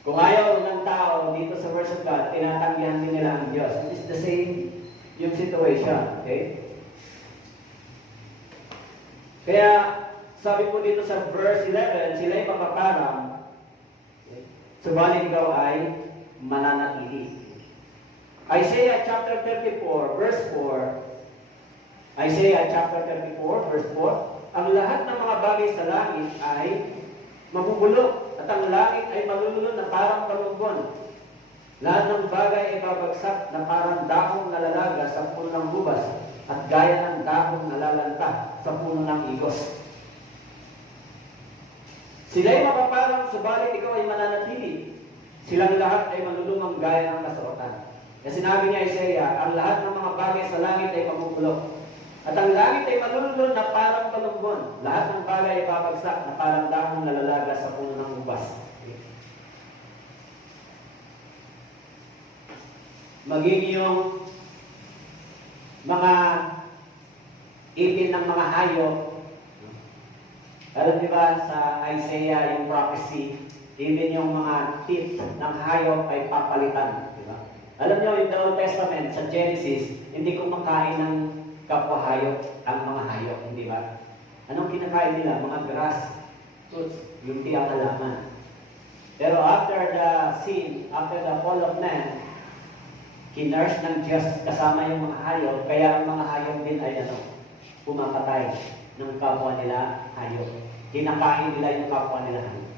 Kung ayaw ng tao dito sa Word of God, tinatanggihan din nila ang Diyos. It is the same yung situation. Okay? Kaya, sabi po dito sa verse 11, sila'y mapaparang, subalit ikaw ay mananatili. Isaiah chapter 34, verse 4, Isaiah chapter 34, verse 4, ang lahat ng mga bagay sa langit ay mabubulok at ang langit ay malulunod na parang palumbon. Lahat ng bagay ay babagsak na parang dahong nalalaga sa puno ng gubas at gaya ng dahong nalalanta sa puno ng igos. Sila'y mapaparang, subalit ikaw ay mananatili. Silang lahat ay malulumang gaya ng kasuotan. Kasi sinabi niya Isaiah, ang lahat ng mga bagay sa langit ay mabubulok. At ang langit ay malulunod na parang palumbon. Lahat ng bagay ay babagsak na parang dahong nalalaga sa puno ng ubas. Maging yung mga ipin ng mga hayop. Alam di ba sa Isaiah yung prophecy, even yung mga teeth ng hayop ay papalitan. Di ba? Alam niyo, in the Old Testament, sa Genesis, hindi kumakain ng kapwa hayop ang mga hayop, hindi ba? Anong kinakain nila? Mga grass, fruits, yung tiyang halaman. Pero after the sin, after the fall of man, kinurse ng Diyos kasama yung mga hayop, kaya ang mga hayop din ay pumapatay ng kapwa nila hayop. Kinakain nila yung kapwa nila hayop.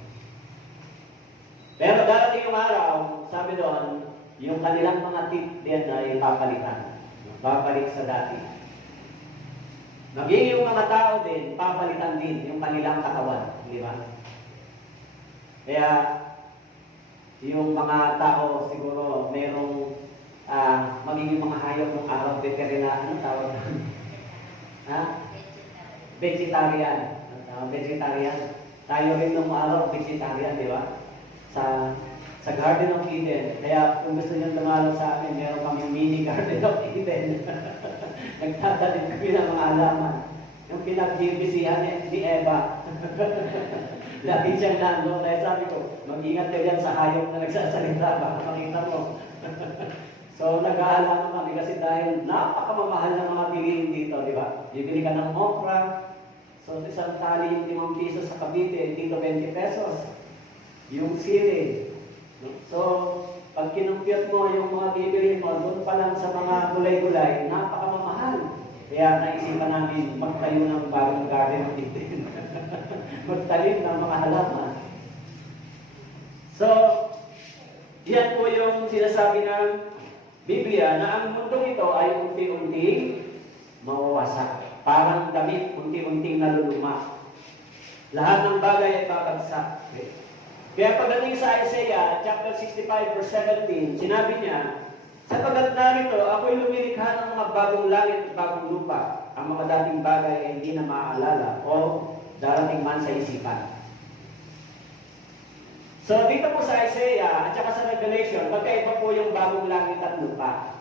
Pero darating yung araw, sabi doon, yung kanilang mga teeth din ay papalitan. Babalik sa dati. Maging yung mga tao din, papalitan din yung kanilang katawan. Di ba? Kaya, yung mga tao siguro merong magiging mga hayop ng araw veterinan, ano tawag na? Ha? Vegetarian. Vegetarian. Tayo rin ng araw vegetarian, di ba? Sa Garden of Eden. Kaya kung gusto nyo tumalo sa amin, meron kami mini Garden of Eden. Nagtatanim kami ng mga alaman. Yung pinagbibisihan ni Eva. Lagi siyang nandun. Kaya sabi ko, mag-ingat ka dyan sa hayop na nagsasalita. Baka makita mo. So, nag-aalaman kami kasi dahil napakamamahal ng mga bilihin dito, di ba? Bibili ka ng okra. So, isang tali yung 5 piso sa Cavite, dito 20 pesos. yung sili. So, pag kinumpyot mo yung mga bibilihin mo, doon pa lang sa mga gulay-gulay, napakamamahal. Kaya naisipan namin magtayo ng bagong garden din. Magtalim ng mga halaman. So, yan po yung sinasabi ng Biblia na ang mundong ito ay unti-unting mawawasak. Parang damit, unti-unting naluluma. Lahat ng bagay ay babagsak. Okay? Kaya pagdating sa Isaiah, chapter 65, verse 17, sinabi niya, sapagkat narito, ako'y lumilikha ng mga bagong langit at bagong lupa. Ang mga dating bagay ay hindi na maaalala o darating man sa isipan. So, dito po sa Isaiah at saka sa Revelation, magkaiba po yung bagong langit at lupa.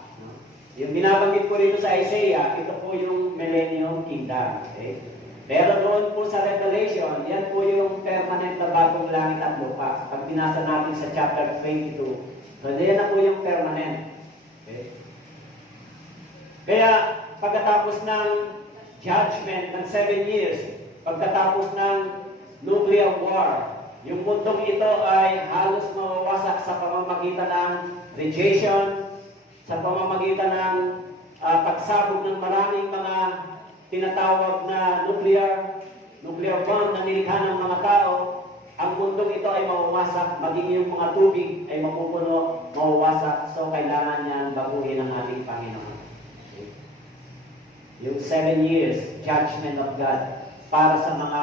Yung binabanggit ko rito sa Isaiah, ito po yung Millennium Kingdom. Okay? Pero doon po sa Revelation, yan po yung permanent na bagong langit at lupa. Pag binasa natin sa chapter 22, so yan na po yung permanent. Okay? Kaya pagkatapos ng judgment ng 7 years, pagkatapos ng nuclear war, yung mundong ito ay halos mawawasak sa pamamagitan ng radiation, sa pamamagitan ng pagsabog ng maraming mga tinatawag na nuclear bomb na nilikha ng mga tao. Ang mundong ito ay mawawasak, maging yung mga tubig ay mapupuno, mawawasak. So, kailangan niyang baguhin ang ating Panginoon. Okay. Yung 7 years, judgment of God, para sa mga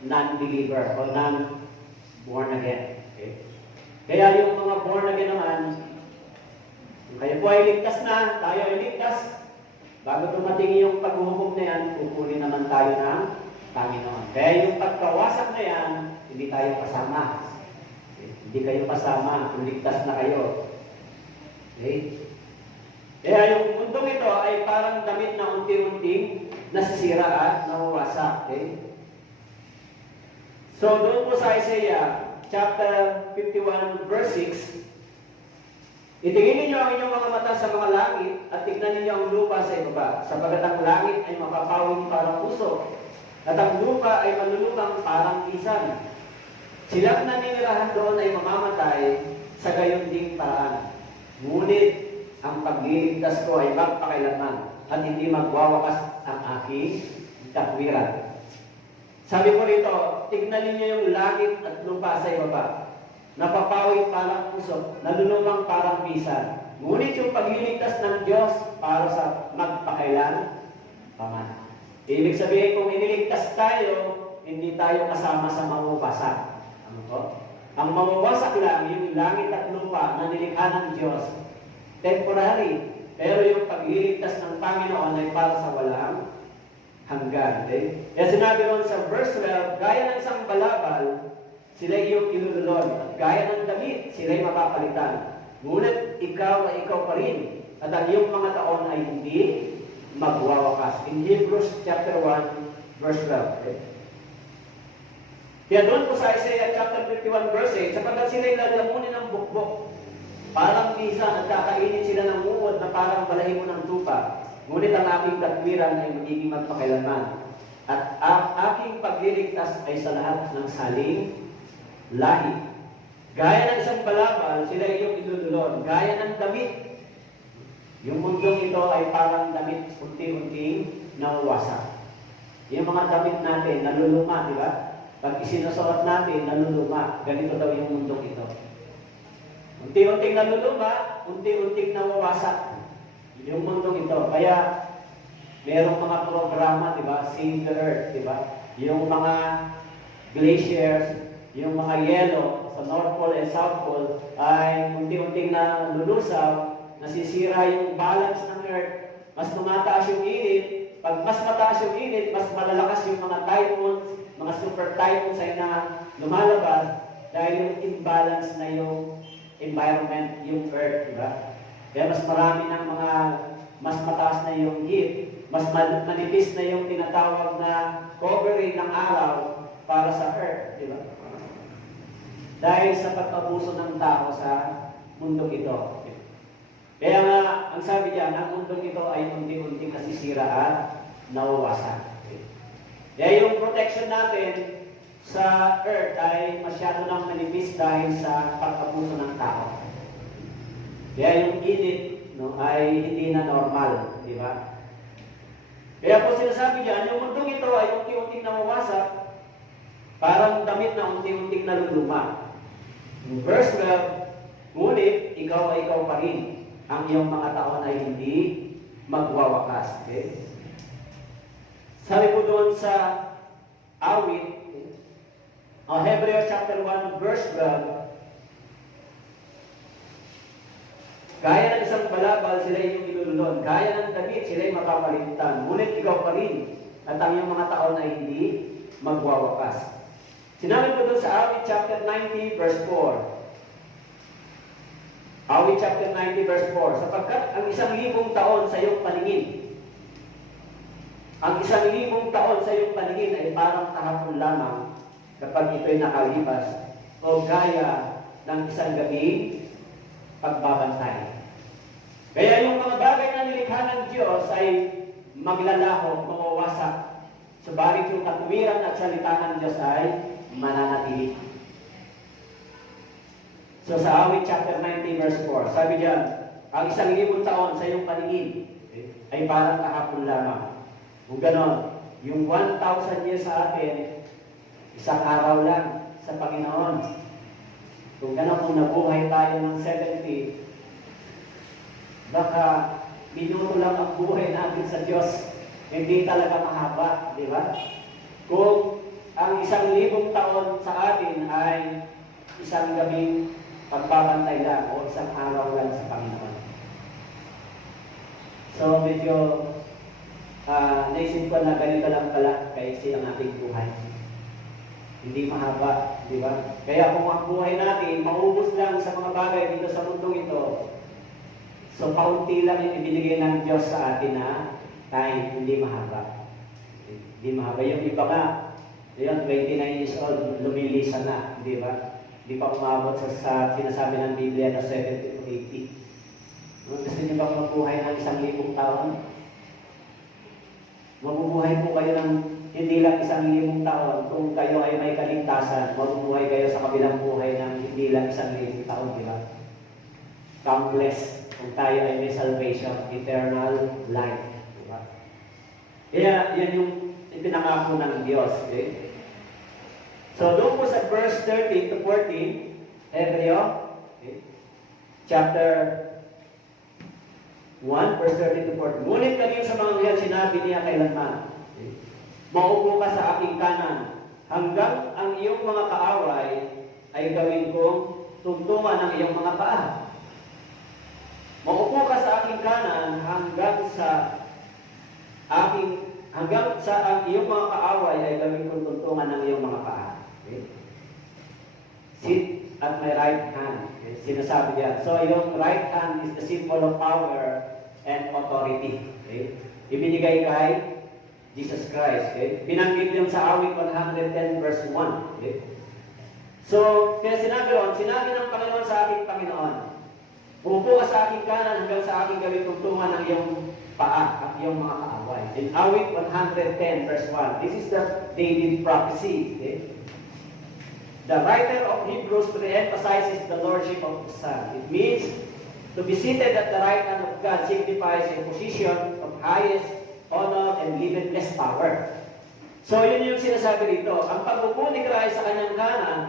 non-believer o non-born again. Okay. Kaya yung mga born again naman, kayo po ay ligtas na, tayo ay ligtas. Bago dumating yung paghuhukom na yan, kukunin naman tayo ng Panginoon. Kaya yung pagkawasak na yan, hindi tayo kasama. Okay? Hindi kayo kasama, kung ligtas na kayo. Okay? Kaya yung mundong ito ay parang damit na unti-unting nasisira at nawawasak. Okay? So doon po sa Isaiah, chapter 51, verse 6, itingin ninyo ang inyong mga mata sa mga langit at tignan ninyo ang lupa sa ibaba, sapagat ang langit ay mapapawing parang puso at ang lupa ay malulungang parang pisan. Silang naninirahan doon ay mamamatay sa gayon ding paraan. Ngunit ang pagliligtas ko ay magpakailanman at hindi magwawakas ang aking takwiran. Sabi ko rito, tignan ninyo yung langit at lupa sa ibaba. Napapawing parang puso, nalulumang parang pisan. Ngunit yung pagliligtas ng Diyos para sa magpakailan, paman. Ibig sabihin, kung iniligtas tayo, hindi tayo kasama sa mawawasak. Ano po? Ang mawawasak lang, yung langit at lupa na nilikha ng Diyos, temporary. Pero yung pagliligtas ng Panginoon ay para sa walang hanggan. Okay? Kaya sinabi ron sa verse 12, gaya ng isang balabal, sila iyong ilululon, at gaya ng damit, sila'y mapapalitan. Ngunit ikaw ay ikaw pa rin, at ang iyong mga taon ay hindi magwawakas. In Hebrews chapter 1, verse 12. Okay? Kaya doon po sa Isaiah chapter 51, verse 8, sapagkat sila'y lalamunin ng bukbok, parang misa, nagkakainin sila ng uod na parang balahibo ng tupa. Ngunit ang aking katwiran ay magiging magpakailanman. At ang aking pagliligtas ay sa lahat ng saling lahi. Gaya ng isang balabal, sila iyong ilululon. Gaya ng damit. Yung mundong ito ay parang damit unti-unting nawawasak. Yung mga damit natin, naluluma, di ba? Pag isinusuot natin, naluluma. Ganito daw yung mundong ito. Unti-unting naluluma, unti-unting nawawasak. Yung mundong ito. Kaya, merong mga programa, di ba? Save the Earth, di ba? Yung mga glaciers, yung mga yelo sa North Pole and South Pole ay unti-unting na lulusaw, nasisira yung balance ng Earth, mas tumataas yung init. Pag mas mataas yung init, mas malalakas yung mga typhoons, mga super typhoons ay na lumalabas dahil yung imbalance na yung environment, yung Earth, di ba? Kaya mas marami ng mga, mas mataas na yung heat, mas manipis na yung tinatawag na covering ng araw para sa Earth, di ba? Dahil sa pag-abuso ng tao sa mundong ito. Kaya nga, ang sabi diyan, ang mundong ito ay unti-unting nasisira at nawawasak. Kaya yung protection natin, sa earth ay masyado nang manipis dahil sa pagkapuso ng tao. Kaya yung init, no, ay hindi na normal, di ba? Kaya po sinasabi diyan, yung mundong ito ay unti-unting nawawasak, parang damit na unti-unting naluluma. Verse 12, ngunit ikaw ay ikaw pa rin. Ang iyong mga taon ay hindi magwawakas. Okay? Sabi po doon sa awit, Hebreo chapter 1, verse 12, gaya ng isang balabal, sila yung ilulunod. Gaya ng damit, sila yung mapapalitan. Ngunit ikaw pa rin, at ang iyong mga taon ay hindi magwawakas. Sinabi po doon sa awit chapter 90, verse 4. Awit chapter 90, verse 4. Sapagkat ang 1,000 taon sa iyong paningin, ang 1,000 taon sa iyong paningin ay parang kahapon lamang kapag ito'y nakalipas o gaya ng isang gabi pagbabantay. Kaya yung mga bagay na nilikha ng Diyos ay maglalaho, mawawasak. Subalit yung katuwiran at salita ng Diyos ay mananatili. So sa awit chapter 90 verse 4, sabi diyan, ang 1,000 taon sa iyong paningin ay parang kahapon lamang. Kung ganon, yung 1,000 years sa atin, isang araw lang sa Panginoon. Kung ganon, kung nabuhay tayo ng 70, baka minuto lang ang buhay natin sa Diyos. Hindi talaga mahaba, di ba? Kung ang 1,000 taon sa atin ay isang gabing pagbabantay lang o isang araw lang sa Panginoon. So medyo naisip ko na ganito lang pala kaiksi ang ating buhay. Hindi mahaba, di ba? Kaya kung ang buhay natin maubos lang sa mga bagay dito sa mundong ito, so kaunti lang yung ibinigay ng Diyos sa atin na time, hindi mahaba. Hindi mahaba. Yung iba nga, yun, 29 years old, lumilisan na, di ba? Hindi pa umabot sa sinasabi ng Biblia na 70 to 80. Gusto niyo bang mabuhay ng 1,000 taon? Mabubuhay po kayo ng hindi lang 1,000 taon. Kung kayo ay may kaligtasan, mabubuhay kayo sa kabilang buhay ng hindi lang 1,000 taon, di ba? Countless. Kung tayo ay may salvation, eternal life. Di ba? Kaya yan yung ipinangako ng Diyos. Okay? So, doon po sa verse 13 to 14, Hebreo, okay? Chapter 1, verse 13 to 14. Ngunit kanino sa mga anghel sinabi niya kailanman, okay? Maupo ka sa aking kanan, hanggang ang iyong mga kaaway ay gawin kong tungtungan ng iyong mga paa. Maupo ka sa aking kanan hanggang sa ang iyong mga kaaway ay gawin kong tungtungan ng iyong mga paa. Okay? Sit at my right hand. Okay? Sinasabi niya. So, yung right hand is the symbol of power and authority. Okay? Ibinigay kay Jesus Christ. Okay? Binanggit yung sa awit 110 verse 1. Okay? So, kaya sinabi ng Panginoon sa ating Panginoon, upo ka sa aking kanan hanggang sa aking gawin tungtungan ng iyong paa at iyong mga kaaway. In awit 110 verse 1, this is the David prophecy. Okay? The writer of Hebrews re-emphasizes the lordship of the Son. It means to be seated at the right hand of God signifies a position of highest honor and limitless power. So yun yung sinasabi dito. Ang pag-upo ni Christ sa kanyang kanan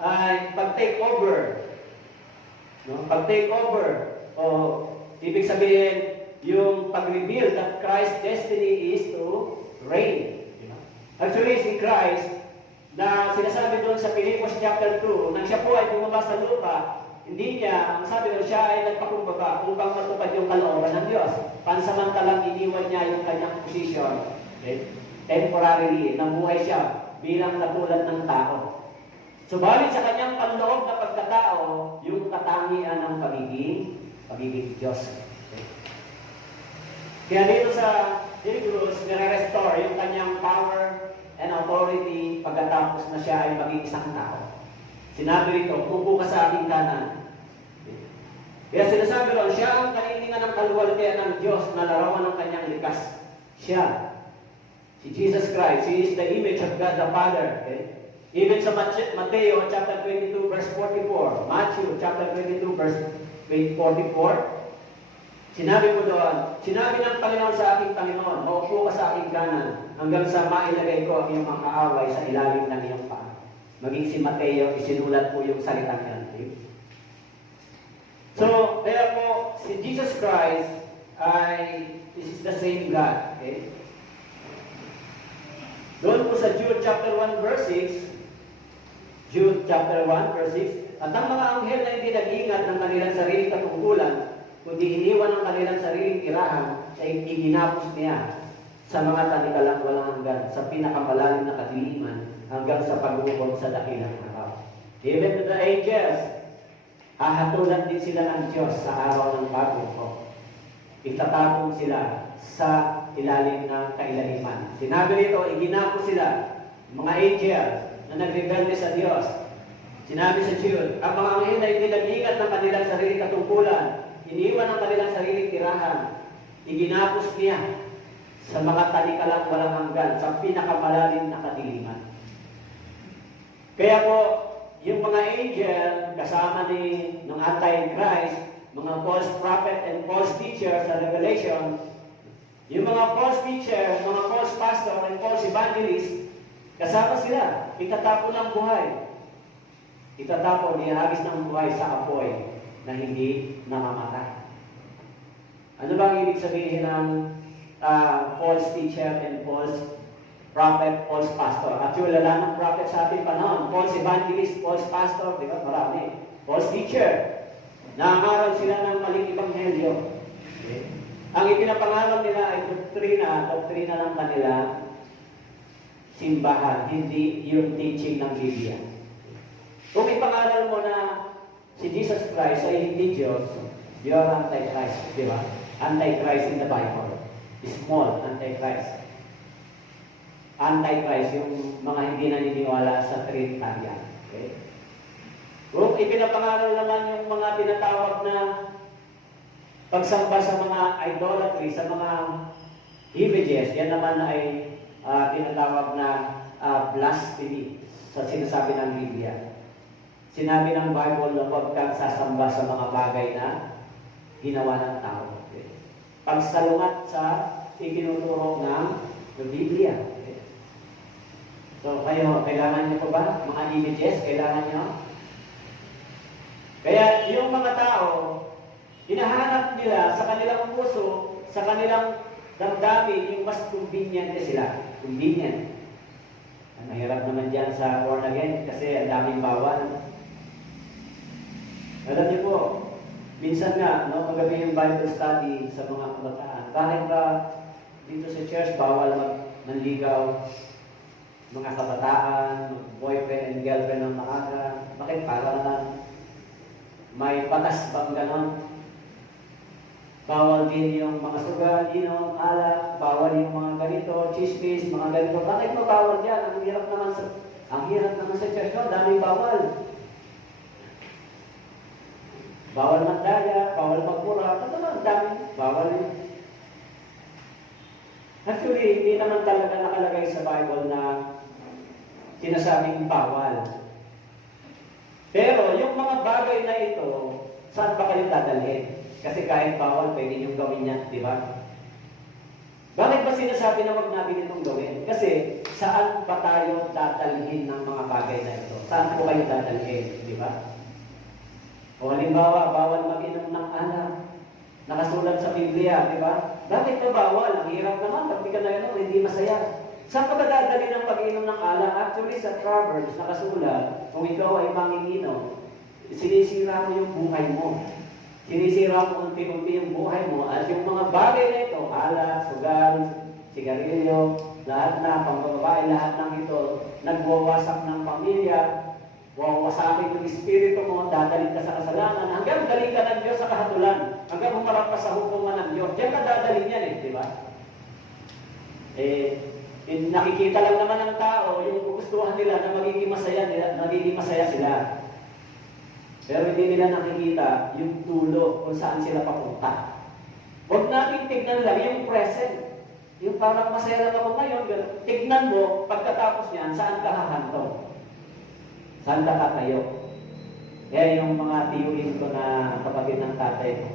ay pag-take over. No? Pag-take over. O ibig sabihin, yung pag-reveal that Christ's destiny is to reign. You know? Actually, si Christ, na sinasabi doon sa Philippians chapter 2, nang siya po ay bumaba sa lupa, hindi niya, ang sabi doon, siya ay nagpakumbaba upang matupad yung kalooban ng Diyos. Pansamantalang iniwan niya yung kanyang position. Okay? Temporarily, nabuhay siya bilang katulad ng tao. Subalit sa kanyang panloob na pagkatao, yung katangian ng pagiging Diyos. Okay? Kaya dito sa Hebrews, nire-restore yung kanyang power and authority pagkatapos na siya ay maging isang tao. Sinabi rito, upo ka sa aking kanan. Kaya sinasabi ron, siya ang kanilingan ng kaluwalhatian ng Diyos na larawan ng kanyang likas. Siya, si Jesus Christ, He is the image of God the Father. Okay? Even sa Mateo chapter 22 verse 44, Matthew chapter 22 verse 44, sinabi mo doon, sinabi ng Panginoon sa aking Panginoon, maupo ka sa aking kanan, hanggang sa mailagay ko ang iyong mga kaaway sa ilalim ng iyong paa. Maging si Mateo, isinulat po yung salitang yan. So, kaya po, si Jesus Christ this is the same God. Okay? Doon po sa Jude chapter 1 verse 6, Jude chapter 1 verse 6, at ang mga anghel na hindi nag-ingat ng kanilang sariling katungkulan, kundi iniwan ang kanilang sariling tirahan, ay iginapos niya sa mga tanikalang walang hanggan, sa pinakamalalim na kadiliman, hanggang sa paghukom sa dakilang araw. Even to the angels, hahatulan din sila ng Diyos sa araw ng paghukom. Itatapon sila sa ilalim ng kailaliman. Sinabi nito, iginapos sila, mga angel na nagrebelde sa Diyos. Sinabi sa Jude, ang mga anghel na hindi nag-iingat ng kanilang sariling katungkulan, iniwan ang kanilang sariling tirahan, iginapos niya sa mga talikalang walang hanggan, sa pinakamalalim na kadiliman. Kaya po, yung mga angel, kasama ng Antichrist, mga false prophet and false teacher sa Revelation, yung mga false teacher, mga false pastor and false evangelist, kasama sila, itatapon ng buhay. Itatapon, ihagis ng buhay sa apoy na hindi namamatay. Ano ba ang ibig sabihin ng false teacher and false prophet, false pastor? Actually, wala ng prophet sa ating panahon. False evangelist, false pastor, di ba? Marami. False teacher. Nangangaral sila ng maling ebanghelyo. Okay? Ang ipinapangaral nila ay doktrina ng kanilang simbahan, hindi yung teaching ng Biblia. Kung ipangaral mo na si Jesus Christ ay hindi Diyos, you are Antichrist, di ba? Antichrist in the Bible. Small Antichrist. Antichrist, yung mga hindi naniniwala sa Trinitarian. Okay? Kung ipinapangaral naman yung mga tinatawag na pagsamba sa mga idolatry, sa mga images, yan naman ay tinatawag na blasphemy sa sinasabi ng Biblia. Sinabi ng Bible na huwag kang sasamba sa mga bagay na ginawa ng tao. Okay? Pagsalungat sa itinuturo ng Biblia. Okay? So kayo, kailangan nyo po ba? Mga images, kailangan nyo? Kaya yung mga tao, hinahanap nila sa kanilang puso, sa kanilang damdamin, yung mas convenient sila. Convenient. Ang mahirap naman dyan sa born again kasi ang daming bawal. Alam niyo po, minsan nga, no, magabi yung Bible study sa mga kabataan. Bakit ba dito sa church bawal manligaw mga kabataan, boyfriend and girlfriend ng maaga? Bakit para naman? May batas bang ganon? Bawal din yung mga sugal, inom, alak, bawal yung mga ganito, chismis, mga ganito. Bakit mo bawal yan? Ang hirap naman sa church, no? Daming bawal. Bawal mandaya, bawal magmura, ito naman, dami, bawal yun. Actually, hindi naman talaga nakalagay sa Bible na sinasabing bawal. Pero yung mga bagay na ito, saan ba kayo dadalhin? Kasi kahit bawal, pwede niyong gawin yan, di ba? Bakit ba sinasabi na wag natin itong gawin? Kasi saan ba tayo dadalhin ng mga bagay na ito? Saan po kayo dadalhin, di ba? O halimbawa, bawal mag-inom ng alak. Nakasulat sa Biblia, di ba? Bakit ba bawal? Ang hirap naman, pag di ka na hindi masaya. Saan ka ba dadalhin ng pag-inom ng alak? Actually, sa Proverbs, nakasulat, kung ikaw ay manginginom, sinisira mo yung buhay mo. Sinisira mo unti-unti yung buhay mo at yung mga bagay na ito, alak, sugal, sigarilyo, lahat na, pangbabae, lahat ng ito, nagwawasak ng pamilya, wawasakin yung espiritu mo, dadalhin ka sa kasalanan, hanggang galing ka ng Diyos sa kahatulan, hanggang humarap ka sa hukuman ng Diyos. Diyan ka dadalhin yan di ba? Nakikita lang naman ng tao yung gugustuhan nila na magiging masaya sila. Pero hindi nila nakikita yung dulo kung saan sila papunta. Huwag natin tignan lang yung present. Yung parang masaya lang ako ngayon, tignan mo, pagkatapos niyan, saan ka hahanto. Saan nakatayo? Kaya yung mga tiyuhin ko na kapatid ng tatay ko,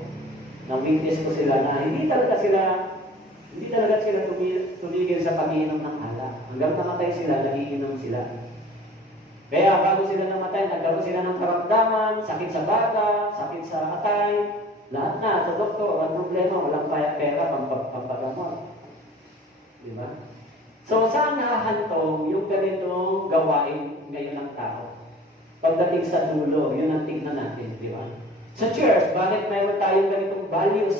na-witness ko sila na hindi talaga sila tumigil sa pag-iinom ng alak. Hanggang namatay sila, nagiinom sila. Kaya bago sila namatay, nagkaroon sila ng karamdaman, sakit sa baga, sakit sa atay, lahat na sa doktor, ang problema, walang pera, pampagamot. Di ba? So, saan nahahantong yung ganitong gawain ngayon ng tao? Pagdating sa dulo, yun ang tignan natin, di ba? Sa church, bakit mayroon tayong ganitong values?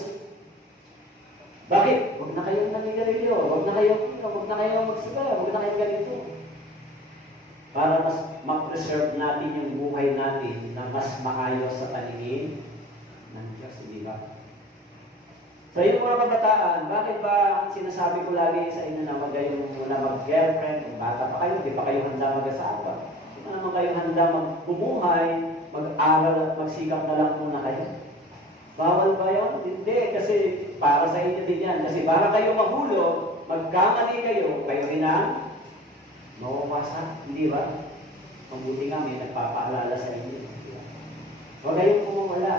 Bakit? Huwag na kayong nanigarilyo, huwag na kayong magsigaw, huwag na kayong ganito. Para mas ma-preserve natin yung buhay natin na mas maayos sa paningin ng Diyos, di ba? So yung mga kabataan, bakit ba ang sinasabi ko lagi sa inyo na wag kayong muna mag-girlfriend, kung bata pa kayo, di pa kayo handa mag-asawa. Hindi naman kayo handa mag-bumuhay, mag-aral at magsikap na lang muna kayo. Bawal ba yun? Hindi, kasi para sa inyo din yan. Kasi para kayo mahulog, magkamali kayo rin ang mawawasan. Hindi ba? Mabuti nga may nagpapaalala sa inyo. Huwag kayong pumawala.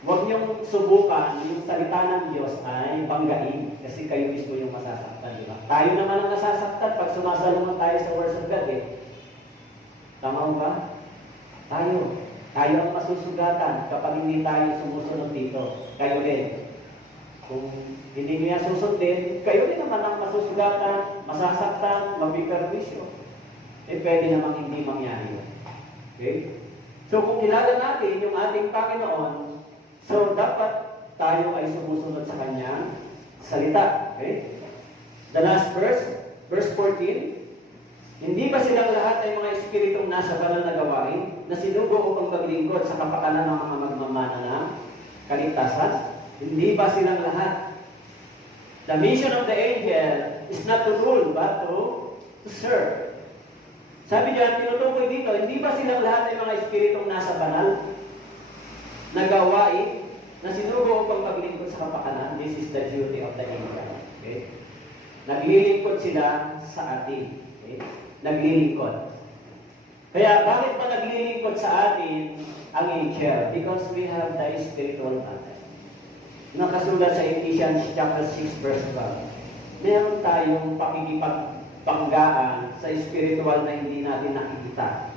Huwag niyong subukan yung salita ng Diyos ay banggain kasi kayo mismo yung masasaktan, di ba? Tayo naman ang nasasaktan pag sumasalungan tayo sa words of God, eh. Tama ba? Tayo ang masusugatan kapag hindi tayo sumusunod dito. Kayo rin. Kung hindi niya susundin, kayo rin naman ang masusugatan, masasaktan, mabiperwisyo. Pwede namang hindi mangyari. Okay? So kung kilala natin yung ating Panginoon, so, dapat tayo ay sumusunod sa kanyang salita. Okay? The last verse, verse 14. Hindi ba silang lahat ay mga espiritong nasa banal na gawain na sinugo upang maglingkod sa kapakanan ng mga magmamana ng kaligtasan? Hindi ba silang lahat? The mission of the angel is not to rule, but to serve. Sabi diyan, tinutukoy dito, hindi ba silang lahat ay mga espiritong nasa banal na gawain na sinugo upang maglingkod sa kapakanan? This is the duty of the angel. Okay? Naglilingkod sila sa atin. Okay? Naglilingkod. Kaya bakit ba naglilingkod sa atin ang angel? Because we have the spiritual battle. Nakasulat sa Ephesians chapter 6 verse 12. Meron tayong pakikipagpanggaan sa spiritual na hindi natin nakikita.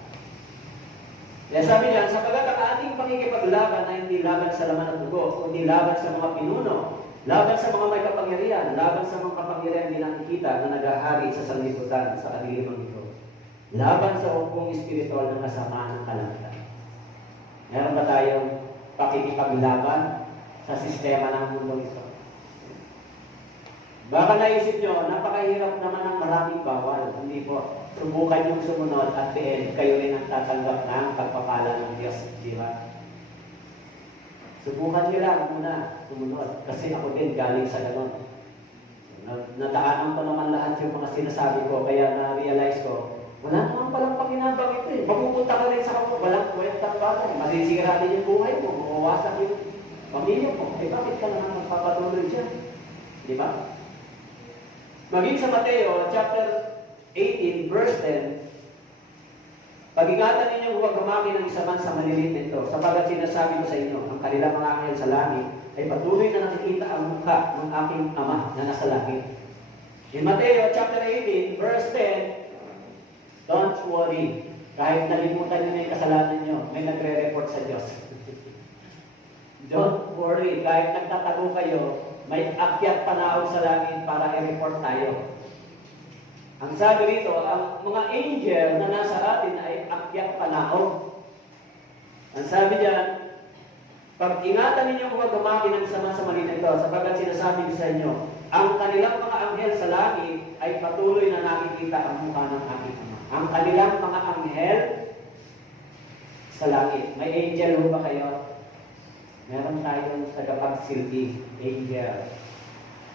Kaya sabi niya, sapagat ang ating pakikipaglaban ay hindi laban sa laman at dugo, kundi laban sa mga pinuno, laban sa mga may kapangyarihan, laban sa mga kapangyarihan hindi nakikita na naghahari sa sanlibutan sa kadilimang ito. Laban sa hukbong espiritual na kasamaan ng kalangitan. Meron ba tayong pakikipaglaban sa sistema ng mundo ito? Baka naisip nyo, napakahirap naman ng maraming bawal. Hindi po. Subukan yung sumunod at the end, kayo rin ang tatanggap ng pagpapala ng Diyos. Di ba? Subukan nyo lang muna sumunod. Kasi ako din galing sa ganon. Nadaanan ko naman lahat yung mga sinasabi ko, kaya na-realize ko, wala naman palang pakinabang ito eh. Mapupunta ka rin sa ako, walang kwentang bagay. Masisira din yung buhay mo, mawawasak yung pamilya mo. Eh bakit ka naman magpapatuloy dyan? Di ba? Maging sa Mateo, chapter 18, verse 10, pag-ingatan ninyo huwag gumamit ng isa man sa maliliit nito, sapagat sinasabi ko sa inyo, ang kanilang mga anghel sa langit ay patuloy na nakikita ang mukha ng aking Ama na nasa langit. In Mateo, chapter 18, verse 10, don't worry. Kahit nalimutan nyo na yung kasalanan nyo, may nagre-report sa Diyos. Don't worry. Kahit nagtatago kayo, may akyat panahon sa langit para i-report tayo. Ang sabi rito, ang mga angel na nasa atin ay akyat panahon. Ang sabi diyan, pag-ingatan ninyo kung gumamit ng sama sa mali nito, sapagat sinasabi ko sa inyo, ang kanilang mga anghel sa langit ay patuloy na nakikita ang mukha ng aking Ama. Ang kanilang mga anghel sa langit. May angel ba kayo? Meron tayong tagapagsilbi, angel.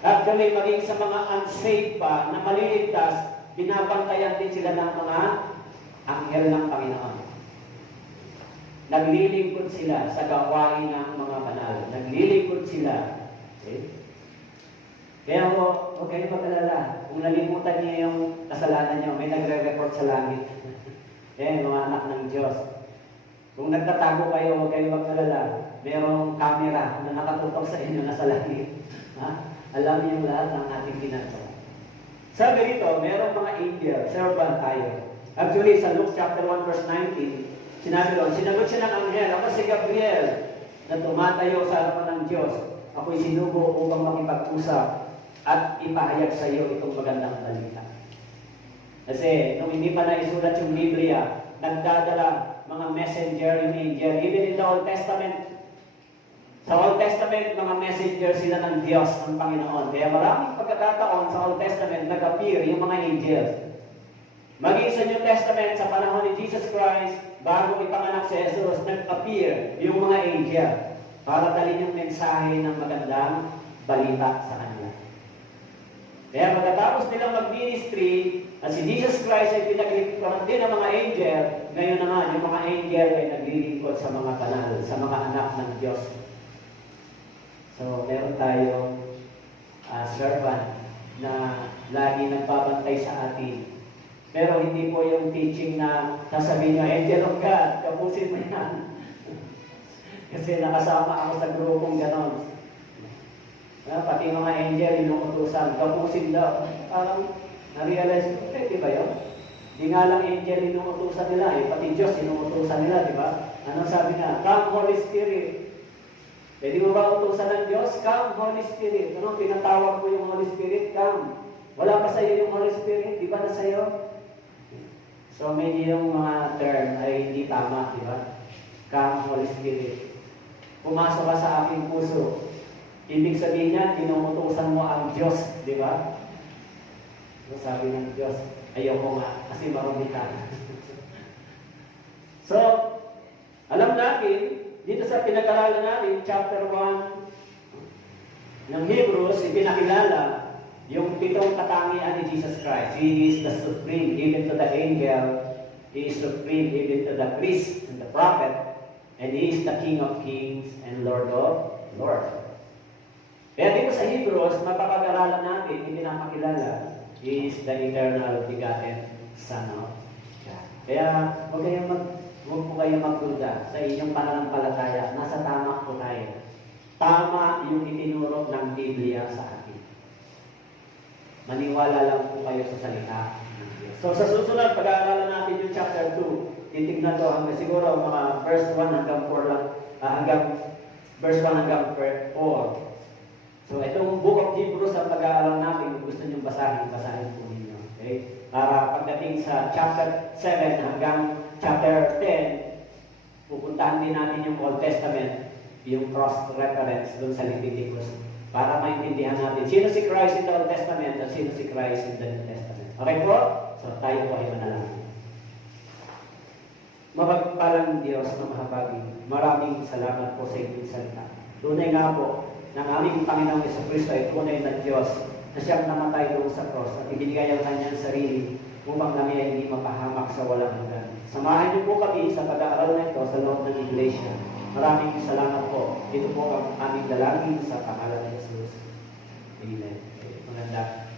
At kami maging sa mga unsaved pa na maliligtas, binabantayan din sila ng mga anghel ng Panginoon. Naglilingkod sila sa gawain ng mga banal. Naglilingkod sila. Okay? Kaya huwag kayo mag-alala. Kung nalimutan niyo yung kasalanan niyo, may nagre-report sa langit. Eh, mga anak ng Diyos. Kung nagtatago kayo, huwag kayo mag-alala. Merong camera na nakatutok sa inyo na sa langit. Ha? Alam niyo lahat ng ating ginagawa. Sabi rito, merong mga angel, servant tayo. Actually, sa Luke chapter 1 verse 19, sinabi doon, sinagot siya ng anghel, ako si Gabriel, na tumatayo sa harapan ng Diyos. Ako'y sinugo upang makipag-usap at ipahayag sa iyo itong magandang balita. Kasi nung hindi pa naisulat yung Biblia, nagdadala mga messenger yung angel. Even in the Old Testament, sa Old Testament, mga messenger sila ng Diyos, ng Panginoon. Kaya maraming pagkakataon sa Old Testament, nag-appear yung mga angels. Maging sa New Testament, sa panahon ni Jesus Christ, bago ipanganak si Jesus, nag-appear yung mga angel para dalhin yung mensahe ng magandang balita sa kanila. Kaya pagkatapos nilang mag-ministry, at si Jesus Christ ay pinaglingkuran din ng mga angel, ngayon naman, yung mga angel ay naglilingkod sa mga banal, sa mga anak ng Diyos. So, meron tayong servant na lagi nagbabantay sa atin. Pero hindi po yung teaching na sasabihin nyo, angel of God, kapusin mo yan. Kasi nakasama ako sa grupong ganon. Pati mga angel, inuutusan, kapusin daw. Parang na-realize ko, di ba yun? Di nga lang angel inuutusan nila, pati Diyos inuutusan nila, di ba? Anong sabi nga? Come, Holy Spirit. Pwede mo ba utusan ng Diyos? Come, Holy Spirit. Ano, pinatawag mo yung Holy Spirit? Come. Wala pa sa iyo yung Holy Spirit, di ba na sa iyo? So, medyo yung mga term ay hindi tama, di ba? Come, Holy Spirit. Pumasok ka sa aking puso. Ibig sabihin niya, inuutusan mo ang Diyos, di ba? So, sabi ng Diyos, ayoko nga, kasi marumi ka. So, alam natin, dito sa pinag-aralan natin, chapter 1 ng Hebrews, ipinakilala yung 7 katangian ni Jesus Christ. He is the supreme, even to the angel. He is supreme, even to the priest and the prophet. And He is the King of kings and Lord of lords. Kaya dito sa Hebrews, mapapag-aralan natin, ipinapakilala, He is the eternal begotten Son of God. Kaya huwag po kayong magduda sa inyong pananampalataya. Nasa tama po tayo. Tama yung itinuro ng Biblia sa atin. Maniwala lang po kayo sa salita ng Diyos. So sa susunod, pag-aaralan natin yung chapter 2. Titignan to hanggang siguro mga verse 1 hanggang 4 lang. Verse 1 hanggang 4. So itong book of Hebrews ang pag-aaralan natin. Kung gusto nyo basahin po ninyo. Okay? Para pagdating sa chapter 7 hanggang chapter 10, pupuntahan din natin yung Old Testament, yung cross-reference doon sa Leviticus, para maintindihan natin sino si Christ in the Old Testament at sino si Christ in the New Testament. Okay po? So tayo po ay manalangin. Mapagpalang Diyos na mahabagin, maraming salamat po sa inyong salita. Tunay nga po, ng aming Panginoong Jesucristo ay tunay na Diyos na siyang namatay doon sa cross at ibinigay ang kanyang sarili upang kami ay hindi mapahamak sa walang hanggan. Samahan niyo po kami sa pag-aaral na ito sa loob ng Iglesia. Maraming salamat po. Ito po ang aming dalangin sa pangalan ni Jesus. Amen. Maganda.